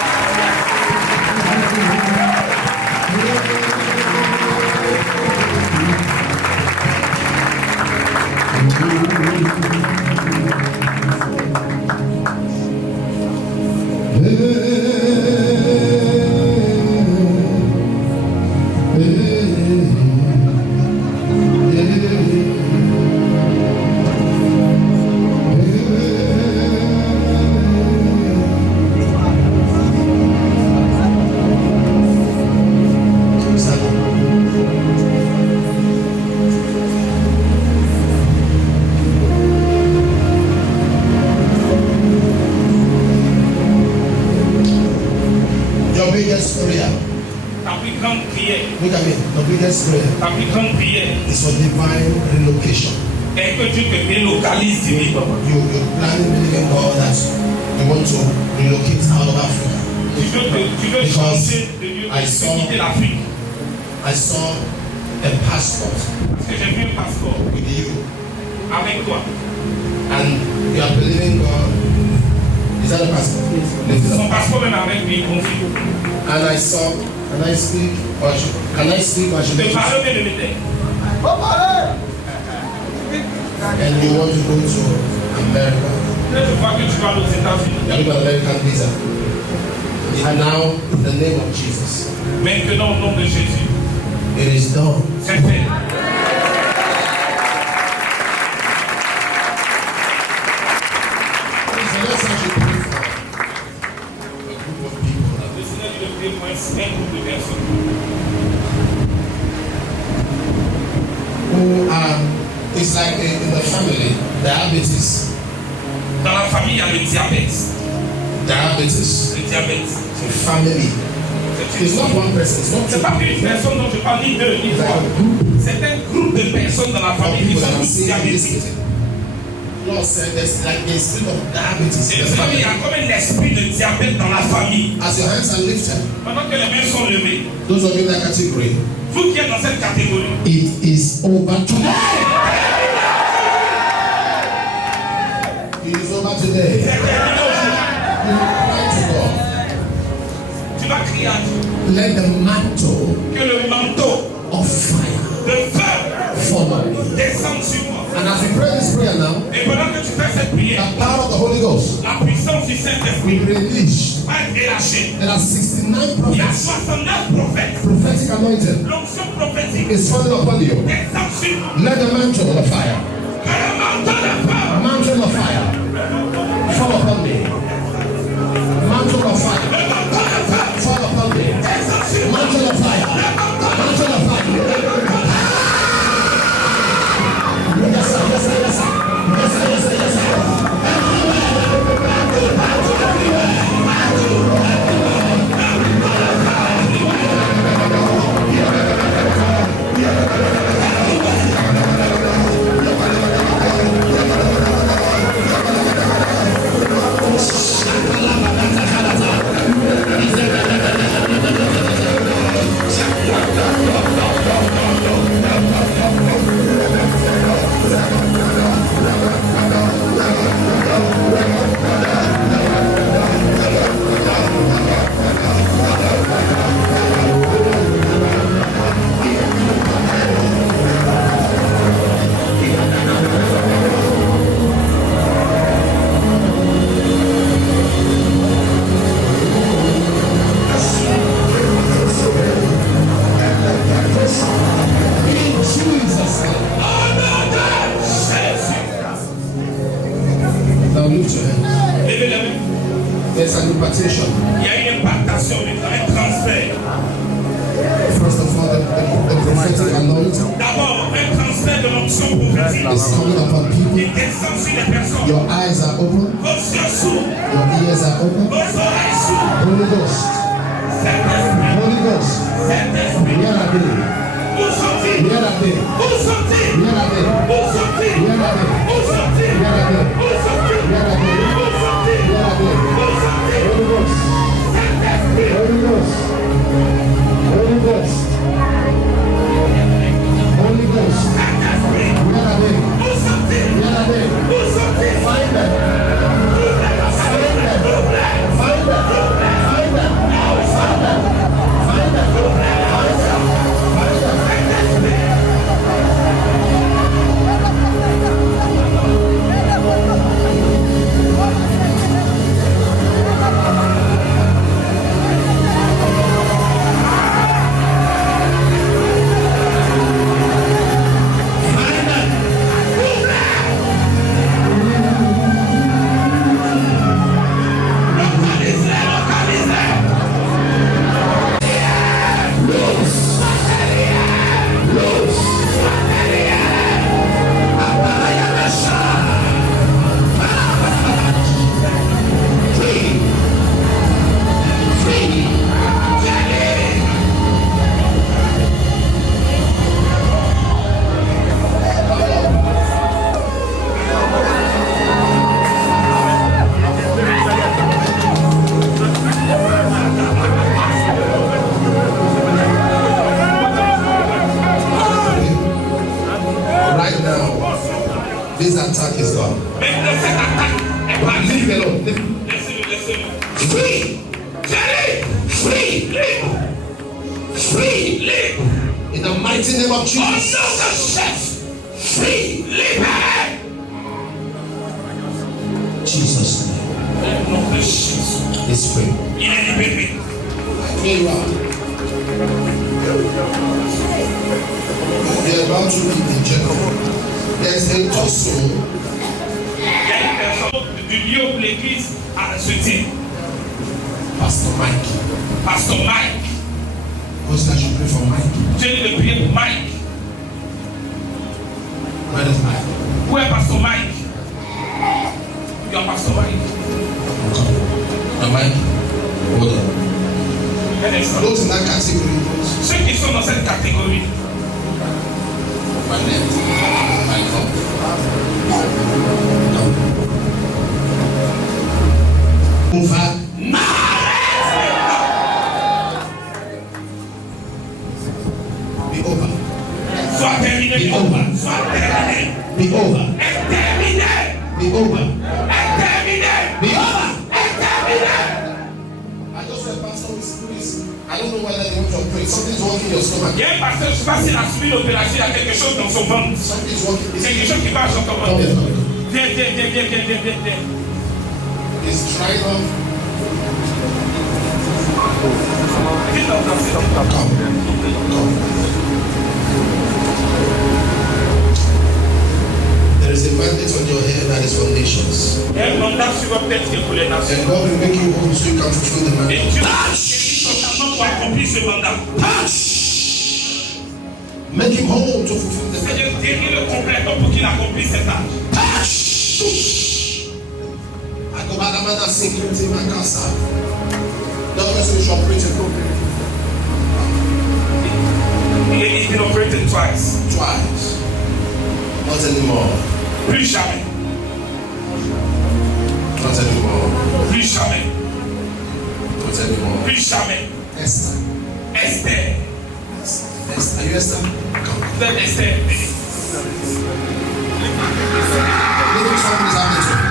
greatest prayer La plus grande prière is for divine relocation. est que Dieu te délocalise divinement. You're planning, believing God that you want to relocate out of Africa. Tu veux changer de lieu, I tu saw- veux quitter l'Afrique. I saw a passport Parce que j'ai vu un passeport with you, avec toi. and you are believing God. Is that a passport? Lift it Son up. passeport même avec lui, confie. And I saw, can I speak? Or can I speak? Or should De I parler bien de m'aider. And you want to go to America. Là, je vois que tu vas aux États-Unis. You have an American visa. And now, in the name of Jesus, Maintenant, au nom de Jésus, it is done. c'est fait. So let's actually pray for a group of people Le Seigneur dit de prier pour un groupe de personnes who are, it's like in the family, diabetes. dans la famille, il y a le diabète. Diabetes. Le diabète. It's a family. It's not one person, it's not C'est two pas qu'une personne dont je parle, ni deux, ni trois. C'est un groupe de personnes dans la famille qui people sont that are tous seeing this diabétiques. meeting. Lord said there's like a spirit of diabetes Et in vous the savez, il y family. a comme un esprit de diabète dans la famille. As your hands are lifted, Pendant que les mains sont levées, those of you in that category, vous qui êtes dans cette catégorie, it is over today. It is over today. c'est terminé aujourd'hui. You cry to God. Tu vas crier à Dieu Let the mantle que le manteau of fire de feu follow me. descende sur moi. And as we pray this prayer now, Et pendant que tu fais cette prière, the power of the Holy Ghost la puissance du Saint-Esprit will be released. va être relâchée. There are 69 Il y a prophets. 69 prophètes. Prophetic anointing L'onction prophétique is falling upon you. descend sur moi. Let the mantle of fire, Que le manteau de feu mantle of fire, fall upon me. Mantle of fire, fall upon me. descend sur moi. Mantle of fire, mantle of fire. Yes, sir, yes, sir, yes, sir. Yes, sir, yes, sir, yes, sir. Jesus. Now lift your hands. Levez les mains. There's an impartation. Il y a une impactation, un transfert. First of all, the prophetic anointing D'abord, un transfert de l'onction prophétique is coming upon people. qui descend sur les personnes. Your eyes are open, Vos yeux s'ouvrent, your ears are open. vos oreilles s'ouvrent. Holy Ghost, Saint-Esprit, Holy Ghost, Saint-Esprit, where are they? où sont-ils? Where are they? Où sont-ils? Where are they? Où sont-ils? Where are they? Où sont-ils? Where are they? Où sont-ils? Where are they? Où sont-ils? Where are they? Où sont-ils? Holy Ghost, Saint-Esprit, Holy Ghost, Holy Ghost, Holy Ghost. Saint-Esprit, Where are they? où sont-ils? Where are they? Où sont-ils? Find them. Find them. Find them. Find them. Find them. Find them. Find them. Find them. This attack is gone. Maintenant, cette attaque est partie. Leave it alone. Laissez-le, laissez-le. Free! Free! Free! Libre! Free! Libre! In the mighty name of Au Jesus. nom de Jésus. Free! Libéré. Jesus' Au nom de Jésus. name is free. Il est libéré. Here you are. You're about to leave the Jacob. There's a tussle. Il y a une personne du lieu où l'église se tient. Pastor Mike. Pastor Mike. Because I should pray for Mike. J'ai dit de prier pour Mike. Where is Mike? Où est Pastor Mike? Il y a Pastor Mike. Now Mike, hold on. Un instant. Those in that category, Ceux qui sont dans cette catégorie, my left, my top. Move back. Be over. soit terminé. Be over. Soit terminé. Be over. Est terminé. Be over. Est terminé. Be over. Est terminé. I just said, Pastor, please. I don't know whether they want to pray. Something's working in your stomach. Il y a un pasteur, je ne sais pas s'il a subi l'opération, il y a quelque chose dans son ventre. Something's working. C'est quelque chose qui marche dans ton Come ventre. here. Viens, viens, viens, viens, viens, viens, viens, viens. It's drying up. Viens dans ta salle. Come. There is a mandate on your head that is for nations. Il y a un mandat sur votre tête qui est pour les nations. And God will make you whole so you can fulfill the Et mandate. Dieu va guérir totalement pour accomplir ce mandat. Make him whole to fulfill the mandate. Seigneur, guéris-le complètement pour qu'il accomplisse cette tâche. Agobagamana security makasa. Don't just wish operating properly. He's been operated twice. Twice. Not anymore. Plus jamais. Not anymore. Plus jamais. Not anymore. Plus jamais. Esther. Esther. Esther. Are you Esther? Come. Vous êtes Esther. Little something is happening to me.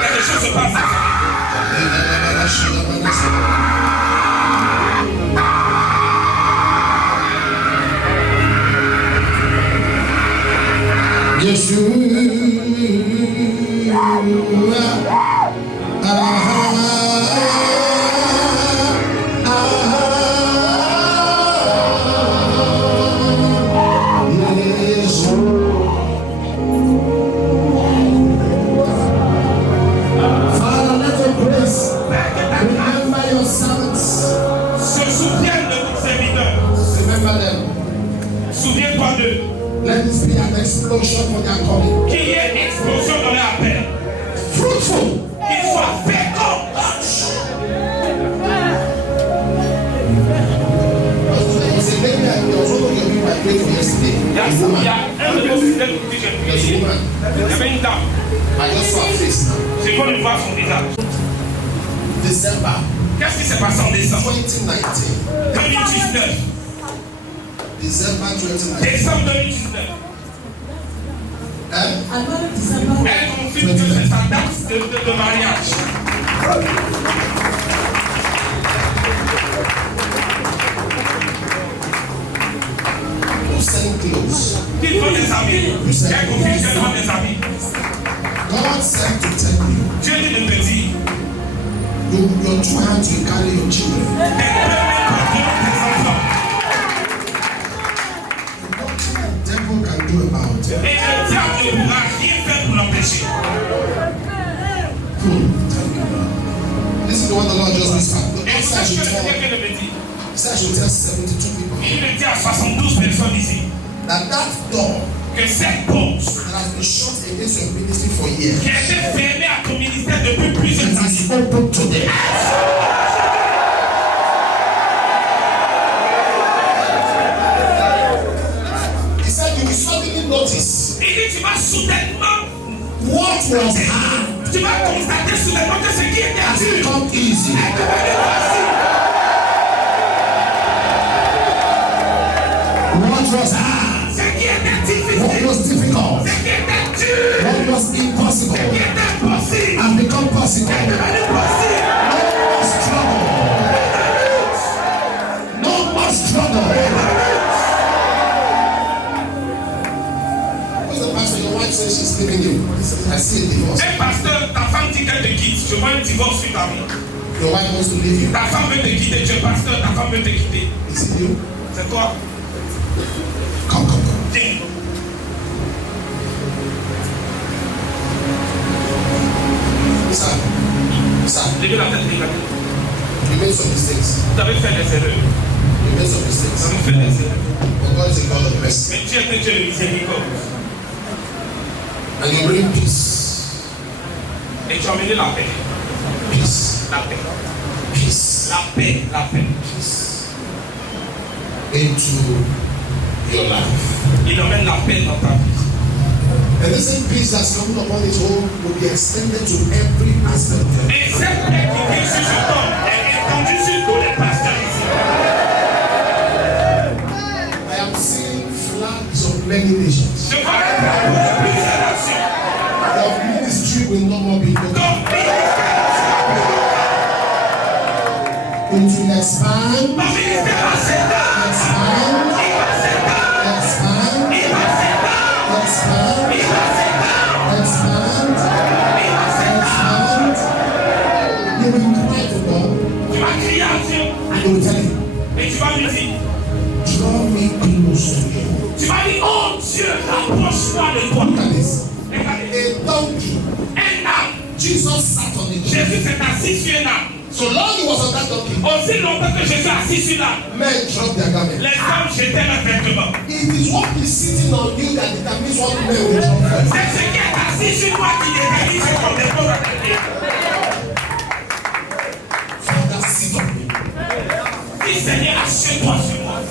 Quelque chose se passe. Father, let your grace remember your servants. Se souviennent de tes serviteurs. Remember them. Souviens-toi d'eux. Let this be an explosion for their coming. Qu'il y ait une explosion dans leur appel. Fruitful. Qu'ils soient féconds. There was a lady there was one of your people I prayed for yesterday. Il y a A woman. un de vos fidèles pour qui j'ai There's a prié. woman. Il y avait une dame. I just saw her face now. C'est qu'on lui voit son visage. December Qu'est-ce qui s'est passé en décembre 2019. 2019? December 2019. Décembre 2019. Eh? Elle confirme que c'est sa date de mariage. Who sent clothes? Qu'il faut des amis. Elle confirme qu'elle doit des amis. God said to tell you, Dieu dit de te dire, your two hands will carry your children. tes deux mains porteront tes enfants. Nothing the devil can do about it. Et le diable ne pourra rien faire pour l'empêcher. Thank you, Lord. Listen to what the Lord just whispered. The Et Lord vous said I savez should ce que le tell, Seigneur vient de me dire. he said I should tell 72 people Il le dit à 72 personnes ici that that door que cette porte that has been shut against your ministry for years qui a été fermée à ton ministère depuis plusieurs années is open today. He said you will suddenly notice il dit tu vas soudainement, what was hard tu vas constater soudainement que ce qui était has dur become easy. est devenu facile. What was hard, Ce qui était what difficile, was difficult, ce qui était impossible. What was Ce qui impossible est impossible. has become possible. Est devenu possible. No more struggle. Who's the pastor? Your wife says she's leaving you. I see a divorce. Et pasteur, ta femme dit qu'elle te quitte. Je vois un divorce sur ta vie. Your wife wants to leave you. Ta femme veut te quitter. Tu es pasteur, ta femme veut te quitter. Is it you? C'est toi. Come. Viens. Sir, Levez la tête, levez la tête. you made some mistakes. Vous avez fait des erreurs. You made some Vous mistakes. avez fait des erreurs. But God is a God of mercy. Mais Dieu est un Dieu de miséricorde. And you bring peace. Et tu as amené la paix. Peace. La paix. Peace. La paix. La paix. Into your life. Il emmène la paix dans ta vie. And the same peace that's coming upon his home will be extended to every aspect of your life. Et cette paix qui vient sur ce corps est étendue sur tous les pasteurs ici. I am seeing flags of many nations. Je vois les drapeaux de plusieurs nations. Your ministry will no more be broken. Ton It will expand, ministère va s'étendre. expand, Il va s'étendre. expand, Il va s'étendre. expand, Il va s'étendre. expand, Il va s'étendre. expand. You will cry to God Tu vas crier à Dieu and he will tell you, et tu vas lui dire, draw me close to you. tu vas dire, oh Dieu, rapproche-moi de toi. Look at this. Regardez, A donkey. un âne. Jesus sat on it. Jésus s'est assis sur un âne. So long he was on that donkey, Aussi longtemps que Jésus est assis sur l'âne, men dropped their garment. les hommes jetaient leurs vêtements. It is what is sitting on you that determines what men will drop first. C'est ce qui est assis sur toi qui détermine ce qu'on dépose à ta vie. Father, sit on me. Dis Seigneur, assieds-toi sur moi. You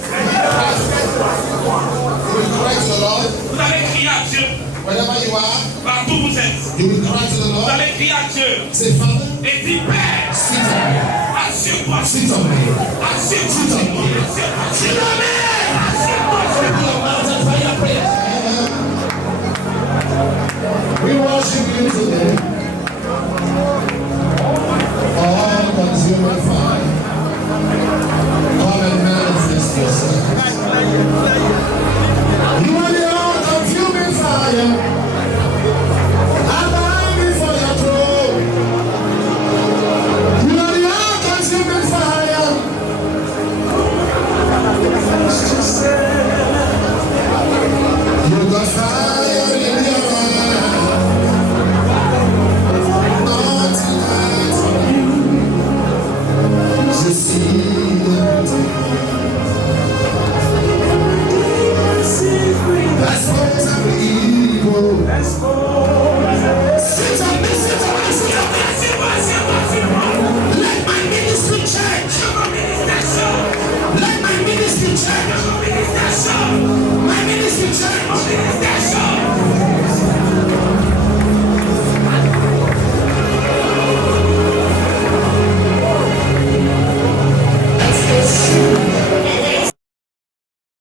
will cry to the Lord Vous allez crier à Dieu, wherever you are. partout où vous êtes. You will cry to the Vous Lord. allez crier à Dieu Say, Father, et dis Père, sit on me. assieds-toi sur Sit on me. Assieds-toi sur moi. Assieds-toi sur moi. Assieds-toi sur moi. We worship you today. All consuming fire. Come and manifest yourself. You are the all consuming fire. I bow before your throne. You are the all consuming fire. You got fire in your Let my ministry change.